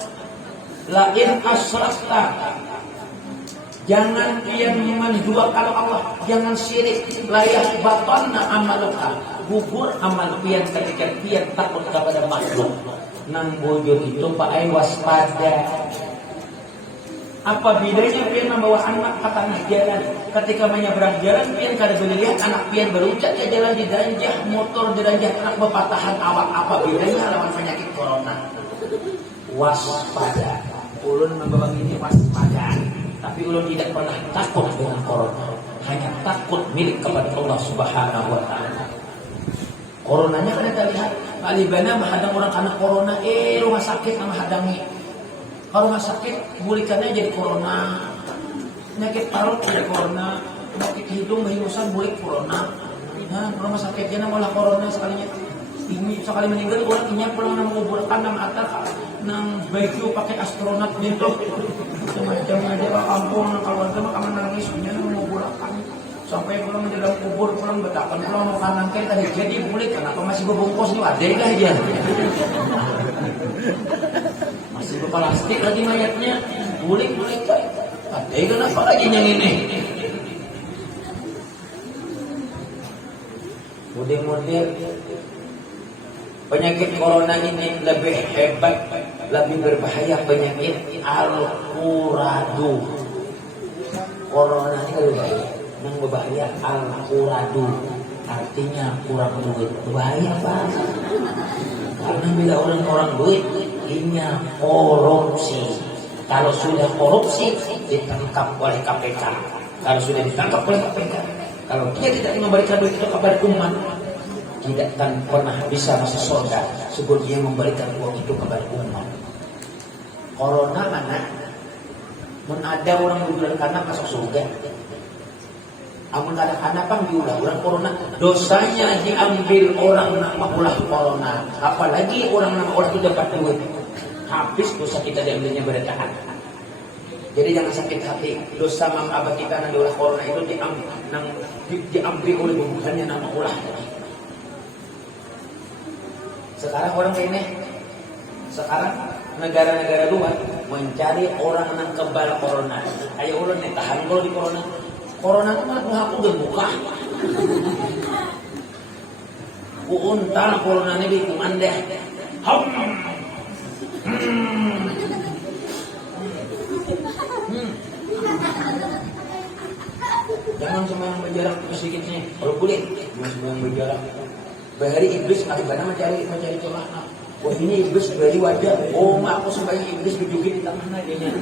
Lain asrafta, jangan yang menduakan Allah, jangan syirik. Layak batanna amaluka, gugur amal pian ketika pian takut kepada makhluk. Nang bojo itu pakai waspada. Apa bedanya pian membawa anak ke tengah jalan? Ketika menyeberang jalan, pian kada boleh lihat anak pian berucat ke jalan di danjah, motor di danjah, anak berpatahan awak. Apa bedanya lawan penyakit corona? Waspada. Ulun membawa ini waspada. Tapi ulun tidak pernah takut dengan corona. Hanya takut milik kepada Allah Subhanahu wa Ta'ala. Coronanya kada terlihat. Kalibana menghadang orang karena corona, rumah sakit nama hadangi. Kalau nggak sakit, bulikannya jadi corona. Penyakit parut jadi corona. Penyakit hidung, bahingusan, bulik corona. Nah, rumah sakitnya malah corona sekalinya. Ini sekali meninggal, orang ini pulang nama kuburkan, nama atas, nang baju pakai astronot gitu. Semacam aja lah kampung, keluarga mah kaman nangis, punya nama kuburkan. Sampai pulang di dalam kubur, pulang betakan, pulang mau kanan kayak tadi jadi bulik. Kenapa masih berbungkus nih? Ada nggak aja? Masih berplastik lagi mayatnya, bulik kan? Ada kenapa lagi yang ini? Model-model penyakit corona ini lebih hebat, lebih berbahaya penyakit al-quradu. Corona ini lebih bahaya. Yang berbahaya al-quradu, artinya kurang duit. Bahaya banget. Karena bila orang-orang duit, ini korupsi. Kalau sudah korupsi, ditangkap oleh KPK. Kalau sudah ditangkap oleh KPK, kalau dia tidak memberikan duit itu kepada umat, tidak akan pernah bisa masuk surga sebelum dia memberikan uang itu kepada umat. Corona mana? Mun ada orang bulan karena masuk surga. Amun ada anak pang diulah orang corona, dosanya diambil orang nak ulah corona. Apalagi orang nak ulah itu dapat duit, habis dosa kita diambilnya bertahan. Jadi jangan sakit hati. Dosa mam abah kita nang diulah corona itu diambil oleh bukannya nama ulah. Sekarang orang ini, sekarang negara-negara luar mencari orang yang kebal corona. Ayo ulun nih tahan kalau di corona. Corona itu malah aku udah buka. Untal corona ini di kumandeh. Jangan sembahyang berjarak sedikitnya. Kalau boleh, jangan sembahyang berjarak. Bahari iblis kadang-kadang mencari celah. Wah ini iblis dari wajah. Oh mak aku sembahyang iblis berjoget di tangan adanya.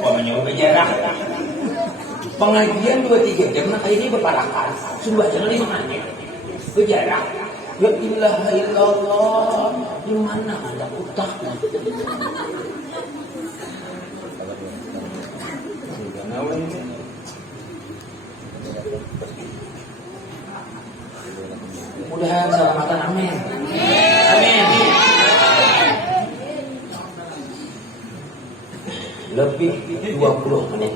Wah menyuruh berjarak. Pengajian 2-3 jam, nah ini berparakan. Sembahyang 5 menit. Berjarak. Ya ilaha illallah. Di mana ada utaknya? Mudah-mudahan selamatan, amin. Amin. Lebih 20 menit.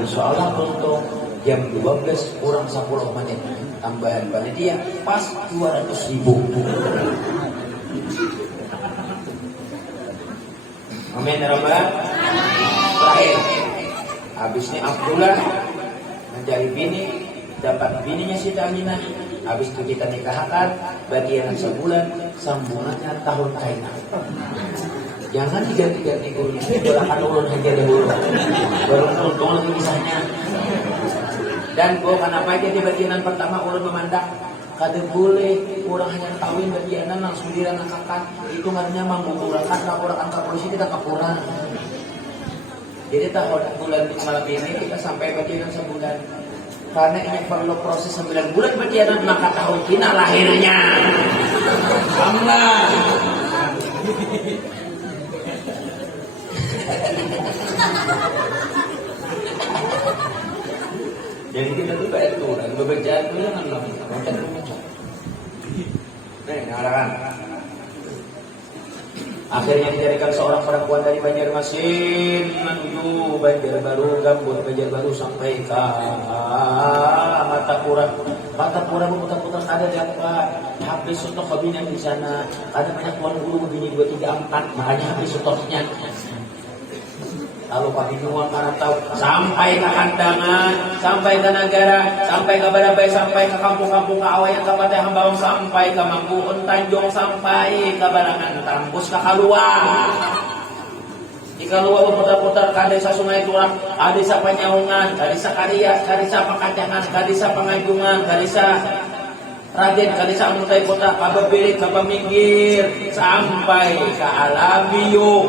Insya Allah untuk jam 12 kurang 10 menit. Tambahan panitia pas 200.000. Amin ya Rabbal. Terakhir, habisnya Abdullah mencari bini, dapat bininya Siti Aminah. Habis itu kita nikahkan, bagi anak sebulan, sambungannya tahun kaina. Jangan diganti-ganti gurunya, doakan ulun aja dahulu. Baru untung lagi kisahnya. Dan kenapa aja di bagian pertama ulun memandang kada boleh orang hanya kawin bagianan langsung diranakakan. Itu artinya menggugurkan laporan ke polisi kita kapura. Jadi tahun bulan malam ini kita sampai bagian sebulan. Karena ini perlu proses 9 bulan bagianan maka tahun kina lahirnya. Allah. Jadi kita tuh baik tuh, dan bekerja itu jangan macam macam. Nih, ngarang. Akhirnya dicarikan seorang perempuan dari Banjarmasin menuju Banjarbaru, Gambut Banjarbaru sampai ke Matapura. Matapura berputar-putar ada dapat habis stok hobinya di sana. Ada banyak tuan guru begini 2, 3, 4, makanya habis stoknya. Lalu kami semua karena tahu sampai ke kandangan, sampai ke negara, sampai ke Badabay, sampai ke kampung-kampung ke Awayan, ke Patay Hambawang, sampai ke Mangkuon Tanjung, sampai ke Barangan, tembus ke Kaluang. Di Kaluang berputar-putar ke desa Sungai Turang, ke desa Panyaungan, ke desa Karias, ke desa Pekacangan, ke desa Pengajungan, ke desa Raden, ke desa Mutai Kota, ke Bebirik, ke Peminggir, sampai ke Alabiyo.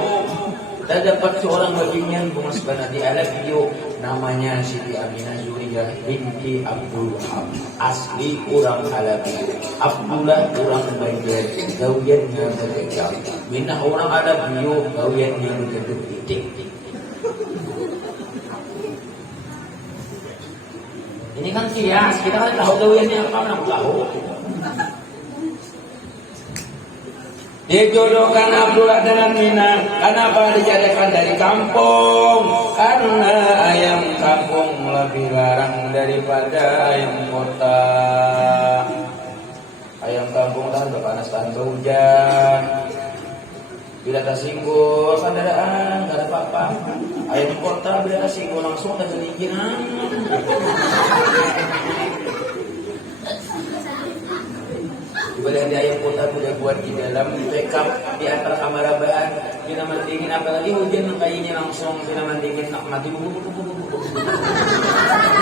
Dan dapat seorang bagian bungas banat di Alabiyo, namanya Siti Aminah Zuriyah binti Abdul Wahab, asli orang Alabiyo. Abdullah orang Banjar, gawiannya berkecam. Minah orang Alabiyo, gawiannya berkeduk titik. Ini kan kias, kita kan tahu gawiannya apa, mana tahu. Dijodohkan Abdullah dengan Mina. Kenapa dijadikan dari kampung? Karena ayam kampung lebih garang daripada ayam kota. Ayam kampung tahan panas tahan hujan. Bila tersinggung pandadaan, gak ada apa-apa. Ayam kota bila tersinggung langsung terjadikan. Ibadah di ayam kota sudah buat di dalam backup di antara kamar bahan. Kita mandingin apalagi hujan kayaknya langsung kita mandingin nak mati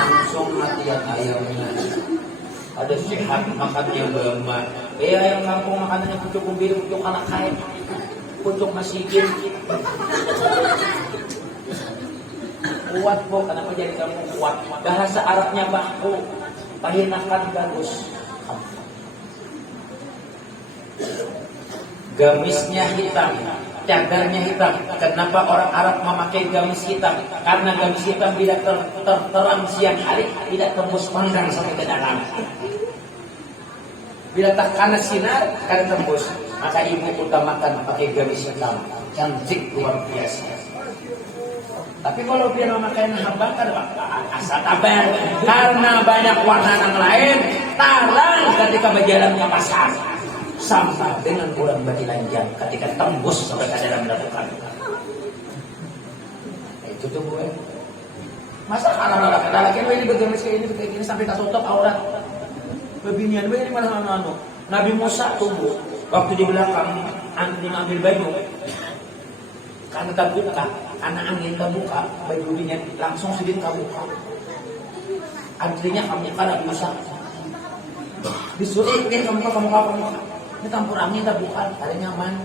langsung matian ayamnya. Ada sehat makannya berlemak. Ayam kampung makanannya pucuk umbir, pucuk anak kain, pucuk masikin. Kuat kok, kenapa jadi kamu kuat? Bahasa Arabnya baku, pahinakan bagus. Gamisnya hitam, cadarnya hitam. Kenapa orang Arab memakai gamis hitam? Karena gamis hitam bila terang siang hari tidak tembus pandang sampai ke dalam. Bila tak kena sinar, akan tembus. Maka ibu utamakan pakai gamis hitam, cantik luar biasa. Tapi kalau dia memakai bakar, asal tabar. Karena banyak warna yang lain, talang ketika berjalan ke pasar. Sama dengan bulan bati lanjang ketika tembus sampai ke dalam lakukan. Itu tuh gue. Masa anak-anak kita lagi ini bergamis kayak gini sampai tak tutup aurat. Bebinian gue ini mana Nabi Musa tumbuh waktu di belakang anti ngambil baju. Karena terbuka, anak angin terbuka, baju dingin langsung sedikit kabuka. Antrinya kami kada bisa. Disuruh dia kamu. Ini campur angin terbuka, ada nyaman.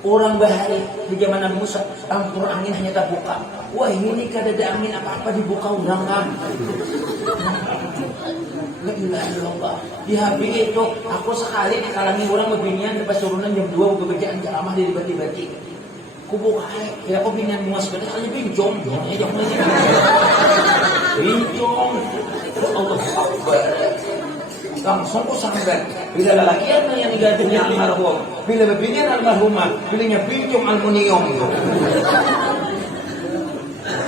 Orang bahari di zaman Nabi Musa, campur angin hanya terbuka. Wah ini kada ada angin apa-apa dibuka orang kan. La ilaha illallah. Di habis itu aku sekali dikalangi orang beginian lepas turunan jam 2 bekerjaan ceramah di bati-bati. Kubu kai, kira aku binian bunga sebenarnya hanya bincong, ya jangan lagi. Bincong. Allah Akbar. Langsung ku sambat. Bila lelakian yang digantinya almarhum, bila binian almarhumah, bilanya bincong aluminium.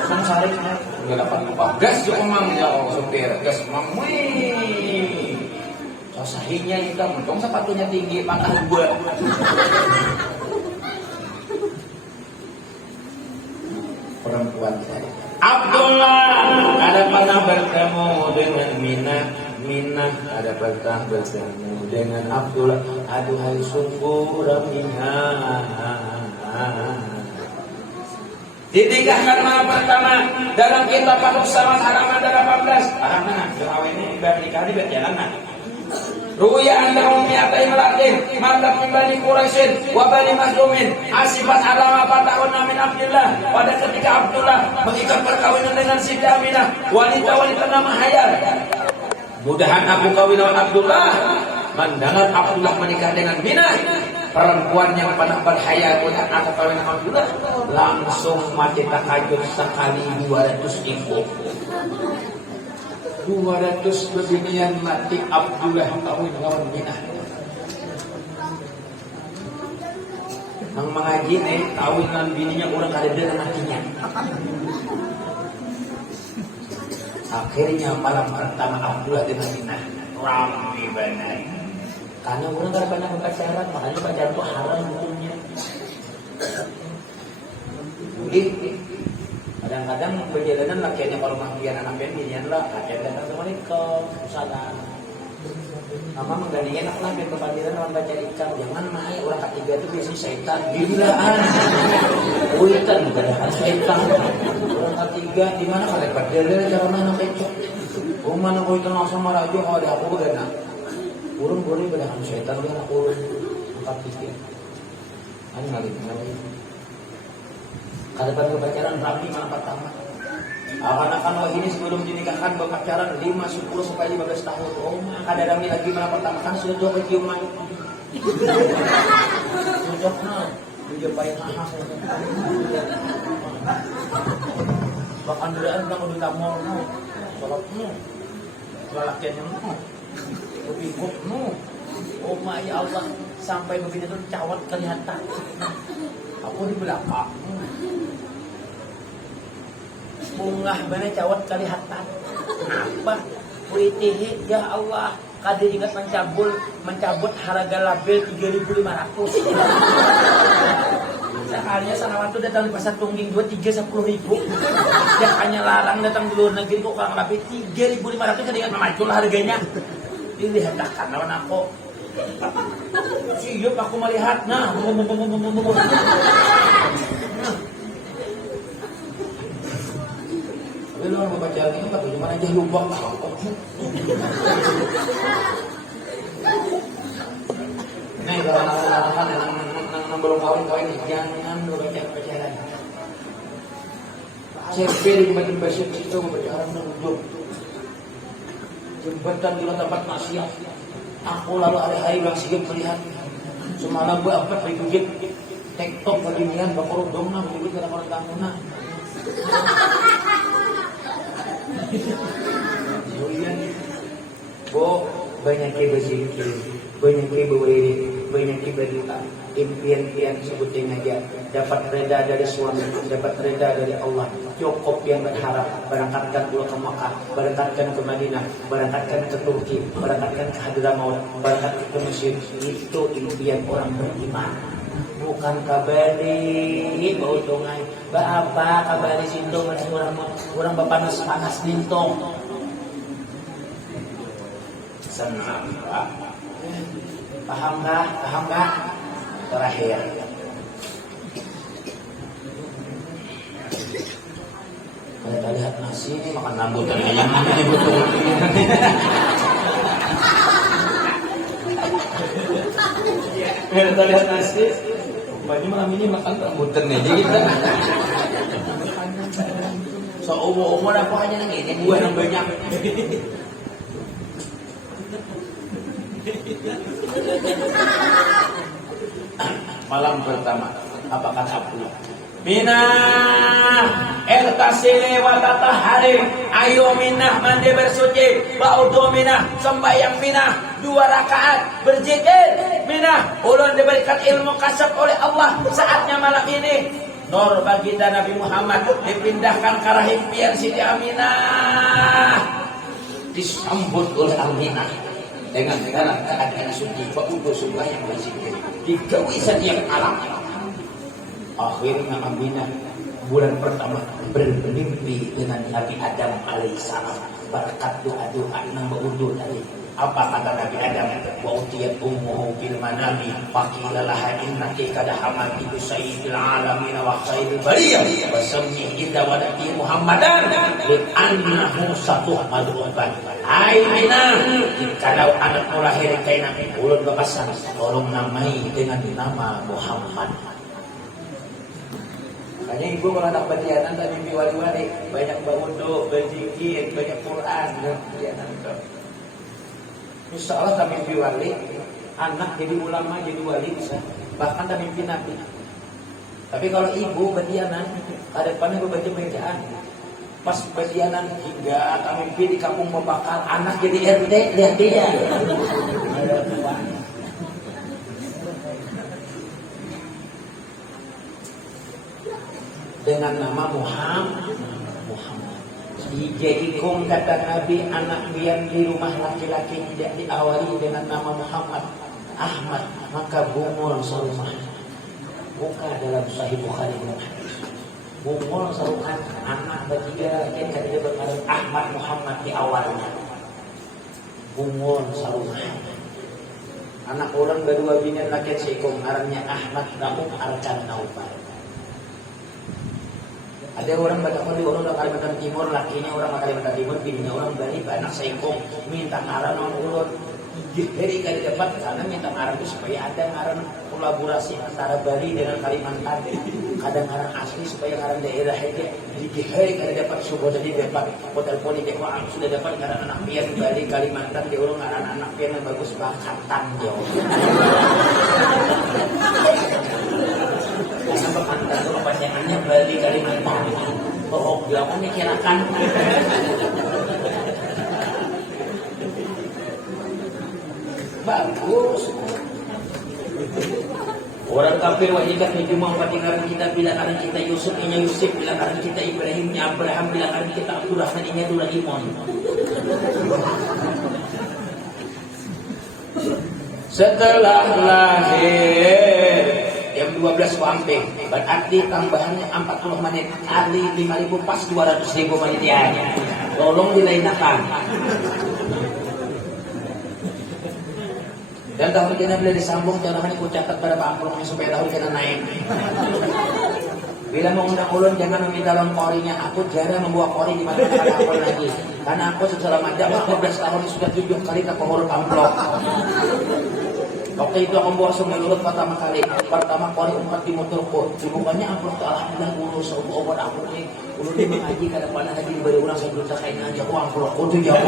Sangsari kan. Enggak dapat apa. Gas yo emangnya supir, gas emang. Wih. Sasahinya itu mentong sepatunya tinggi patah dua. Perempuan saya. Abdullah ada pernah bertemu dengan Minah ada pernah bertemu dengan Abdullah. Aduhai sungguh Minah. Dinikahkan malam pertama dalam kitab Al-Samat halaman 18. Paham mana? Kalau ini ibadah nikah di berjalanan. Ruya annahum mi'atai malatin malam min Bani Quraisyin wa Bani Makhzumin asifat alama fatahuna min Abdullah. Pada ketika Abdullah mengikat perkawinan dengan Siti Aminah, wanita-wanita nama hayal. Mudahan aku kawin dengan Abdullah. Mendengar Abdullah menikah dengan Minah, perempuan yang pernah berhayal untuk anak kawin dengan Abdullah, langsung mati takajud sekali 200 ikut. 200 bebinian mati Abdullah kawin dengan Minah. Nang mengaji nih kawinan bininya orang ada dengan hatinya. Akhirnya malam pertama Abdullah dengan Minah ramai banget. Karena orang gak pernah pacaran, makanya pacaran itu haram hukumnya. Jadi kadang-kadang perjalanan lakiannya kalau manggian anak binian lah, akhirnya datang ke mereka, salah. Mama menggandingin anak lah biar kepadiran orang baca ikan. Jangan main orang ketiga itu biasanya setan. Gilaan. Kuitan bukan setan. Orang ketiga di mana kalian padiran cara mana kecok. Mana kuitan langsung marah aja kalau ada aku benar. Urung boleh bedakan setan dengan aku angkat pikir. Ini ngalih. Kada pada pacaran rapi malam pertama. Akan-akan wah ini sebelum dinikahkan berpacaran 5, 10 sampai 15 tahun. Oh, kada rami lagi malam pertama kan sudah tua keciuman. Sudah nah, dijumpai ngahas. Bahkan deraan kamu di tamor no. Salatmu. Lalakian yang Bikuk oh ya Allah sampai begini tuh cawat kelihatan. Aku di belakang. Bungah mana cawat kelihatan. Apa? Witihi ya Allah. Kade ingat mencabut harga label 3.500. Sehalnya sanawatu datang di pasar Tungging 2, 3, 10 ribu. Dia hanya larang datang di luar negeri kok orang label 3.500 kan ingat memacul harganya. Dilihat karena aku siup aku melihat nah lu orang baca ini apa gimana aja lupa nih kalau anak-anak yang belum kawin jangan lu baca pacaran CP di tempat itu berjalan menuju jembatan di tempat maksiat. Aku lalu hari-hari ulang sigit melihat semalam gue apa berikut TikTok beginian bakal dong nah begitu orang kampungna. Kemudian bo banyak berzikir, banyak berwirid, banyak berdoa. Impian-impian sebutin aja dapat reda dari suami, dapat reda dari Allah. Cukup yang berharap berangkatkan pulang ke Makkah, berangkatkan ke Madinah, berangkatkan ke Turki, berangkatkan ke Hadramaut, berangkatkan ke Mesir. Itu impian orang beriman. Bukan kabali bau tungai. Apa kabali situ orang panas lintong. Senang, Pak. Paham enggak? Terakhir Kita lihat nasi ini makan rambutan ayam ini betul. Kita lihat nasi, baju malam ini makan rambutan aja kita. So umur apa hanya ini buah yang banyak. Malam pertama apa kata Abdullah? Minah ertasile wa tatahari, ayo minah mandi bersuci, ba'udu minah sembahyang minah 2 rakaat berzikir minah, ulun diberikan ilmu kasab oleh Allah saatnya malam ini. Nur baginda Nabi Muhammad dipindahkan ke rahim biar Siti Aminah disambut oleh Aminah dengan dalam keadaan suci, ba'udu sembahyang berzikir digawi setiap malam. Akhirnya Aminah bulan pertama bermimpi dengan Nabi Adam alaihissalam berkat doa-doa yang berudu tadi. Apa kata Nabi Adam? Wa utiyat ummuhu bil manami faqila laha innaki qad hamalti bi sayyidil alamin wa khairil bariyah wa sammi idza wadati Muhammadan li annahu satuhmadu uban. Hai Aminah, kalau anakmu lahir kaina ulun bepesan tolong namai dengan nama Muhammad. Hanya ibu kalau anak batianan tak mimpi wali-wali, banyak berwudu, berzikir, banyak Quran dan batianan itu. Insya Allah tak mimpi wali, anak jadi ulama, jadi wali bisa. Bahkan tak mimpi nabi. Tapi kalau ibu batianan, ada depannya baca bacaan. Pas batianan hingga tak mimpi di kampung membakar, anak jadi RT, lihat dia. Dengan nama Muhammad. Jadikum kata Nabi anak biar di rumah laki-laki tidak diawali dengan nama Muhammad Ahmad maka bungul sarumah. Buka dalam Sahih Bukhari bungul sarumah anak bertiga kan dia berkata Ahmad Muhammad di awalnya. Bungul sarumah. Anak orang berdua bini laki seikum ngarannya Ahmad Naum Arkan Naufal. Ada orang Batak di orang Kalimantan Timur, lakinya orang Kalimantan Timur, bininya orang Bali, anak seingkong minta ngaran orang ulun. Jadi kali dapat karena minta ngaran itu supaya ada ngaran kolaborasi antara Bali dengan Kalimantan. Ada ngaran asli supaya ngaran daerah aja. Jadi kali dapat subuh tadi dapat hotel politik orang sudah dapat ngaran anak pian Bali Kalimantan di orang ngaran anak pian yang bagus Bakatan jauh. Karena Bakatan itu kepanjangannya Bali Kalimantan. Oh, aku mikirakan. Bagus. Orang kafir wajibat cuma tinggalkan kita bila karena kita Yusuf inya Yusuf, bila karena kita Ibrahimnya Abraham, bila karena kita Abdurrahman inya Doraemon. Setelah lahir jam 12 sampai berarti tambahannya 40 menit kali 5.000 pas 200.000 menit ya. Tolong dilainakan. Dan tahun kita bila disambung jangan ikut catat berapa amplopnya supaya tahun kita naik. Bila mau undang ulun jangan meminta dalam korinya. Aku jarang membawa kori di mana-mana aku lagi. Karena aku secara macam 14 tahun sudah 7 kali tak pengurus amplop. Waktu itu aku bawa semua lurut pertama kali. Pertama kori 4 di motorku. Dibukanya amplop ke alhamdulillah ulun obat aku nih. Ulun dia mengaji kadang-kadang lagi diberi orang sebelum saya aja aku amplop. Aku tuh jauh.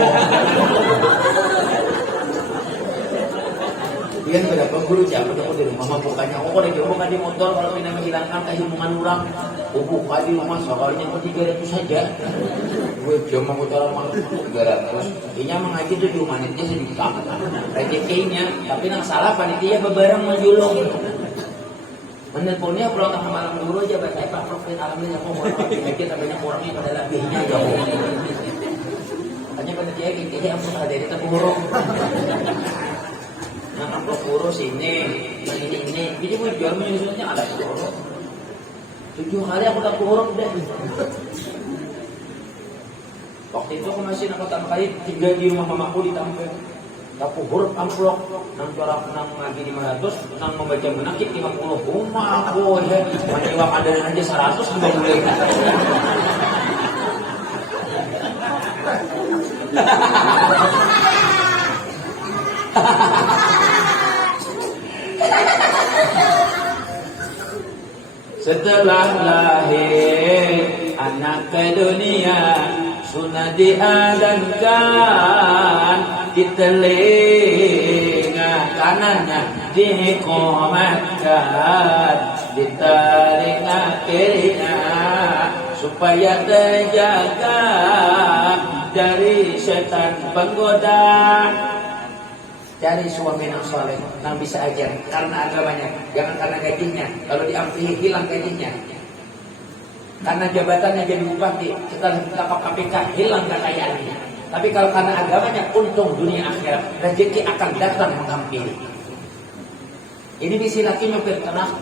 Dia tidak penggulu siapa aku di rumah bukannya aku ada bukan di motor kalau ini menghilangkan kehubungan orang buka di rumah soalnya aku 300 saja gue cuma motor orang 300 ini mengaji 7 menitnya sedikit rezekinya tapi yang salah panitia bebareng menjulung menelponnya pulang tengah malam dulu aja baca Pak Profit alhamdulillah aku mau ngaji tapi orangnya pada lebihnya jauh hanya panitia ini ampun ada di terburuk yang amplop urus ini, jadi gue jual menyusunnya ada urus. 7 kali aku tak urus deh. Waktu itu aku masih nak pertama kali 3 di rumah mamaku ditampil. Aku huruf amplop, nang corak nang ngaji 500, nang membaca menakib 50. Rumah aku ya, menyewa kaderan aja 100 juga boleh. Setelah lahir anak ke dunia, sunnah diadankan di telinga kanannya, diqomatkan di telinga kirinya, supaya terjaga dari setan penggoda. Cari suami yang soleh, yang bisa ajar karena agamanya, jangan karena gajinya. Kalau diambil hilang gajinya, karena jabatannya jadi bupati, setelah ditangkap KPK hilang kekayaannya. Tapi kalau karena agamanya, untung dunia akhirat, rezeki akan datang menghampiri. Ini misi laki mampir tenang,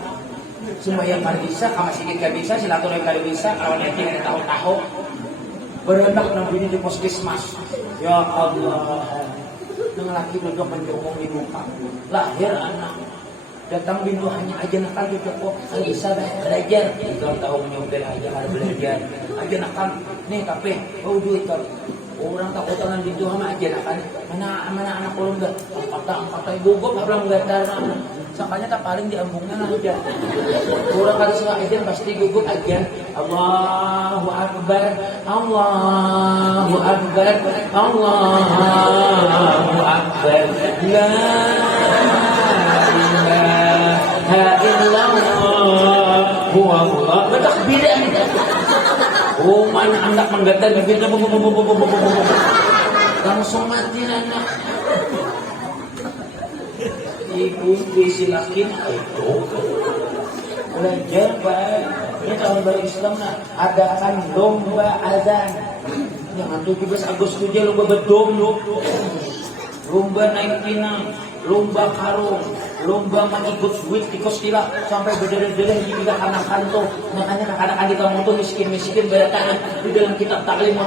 sembahyang kali bisa, kamar sikit gak bisa, silaturahmi kali bisa, kalau nanti ada tahu-tahu berendak nabi di puskesmas. Ya Allah. Dengan laki duduk menjongong di muka, lahir anak, datang bindu hanya aja nakal duduk kok, bisa belajar, kalau tahu menyumpil aja harus belajar, aja nakal, nih kape, bau duit kalau orang takut tangan bindu sama aja nakal, mana anak ulun gak, angkata ibu gue gak bilang gak ada, sakanya tak paling diambungnya aja, orang kali suka aja pasti gugut aja, Allahu Akbar, Allahu Akbar, Allahu Akbar, la ilaha illallah, huwallah, bertakbir anda. Oh mana anak menggatal bibirnya, langsung mati anak. Ibu bisi laki itu belajar baik. Ini tahun baru Islam adakan lomba azan. Jangan 17 Agustus aja lomba bedom, lomba naik pinang, lomba karung, lomba mengikut duit ikut sila sampai berderet-deret juga karena kanto. Makanya anak-anak di kampung itu miskin-miskin berdatangan di dalam kitab ta'lim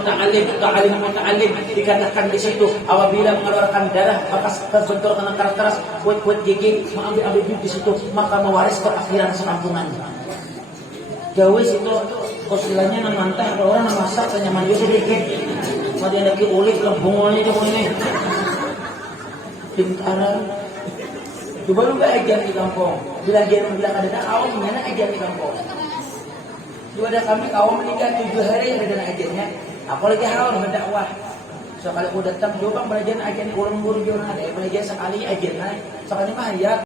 dikatakan di situ apabila mengeluarkan darah maka terbentur kena keras kuat gigi mengambil duit di situ maka mewaris keakhiran sekampungan. Gawe situ kosilanya nang mantah orang nang masak tanya maju sedikit. Madi lagi ulik lembungnya itu ini. Pintaran. Coba lu gak ajar di kampung. Bila ada kaum mana ajar di kampung. Dua ada kami kaum menikah 7 hari ada dana ajarnya. Apalagi haul berdakwah. Sekali aku datang, coba belajar ajar urung-urung ada belajar sekali ajar. Sekali mah ya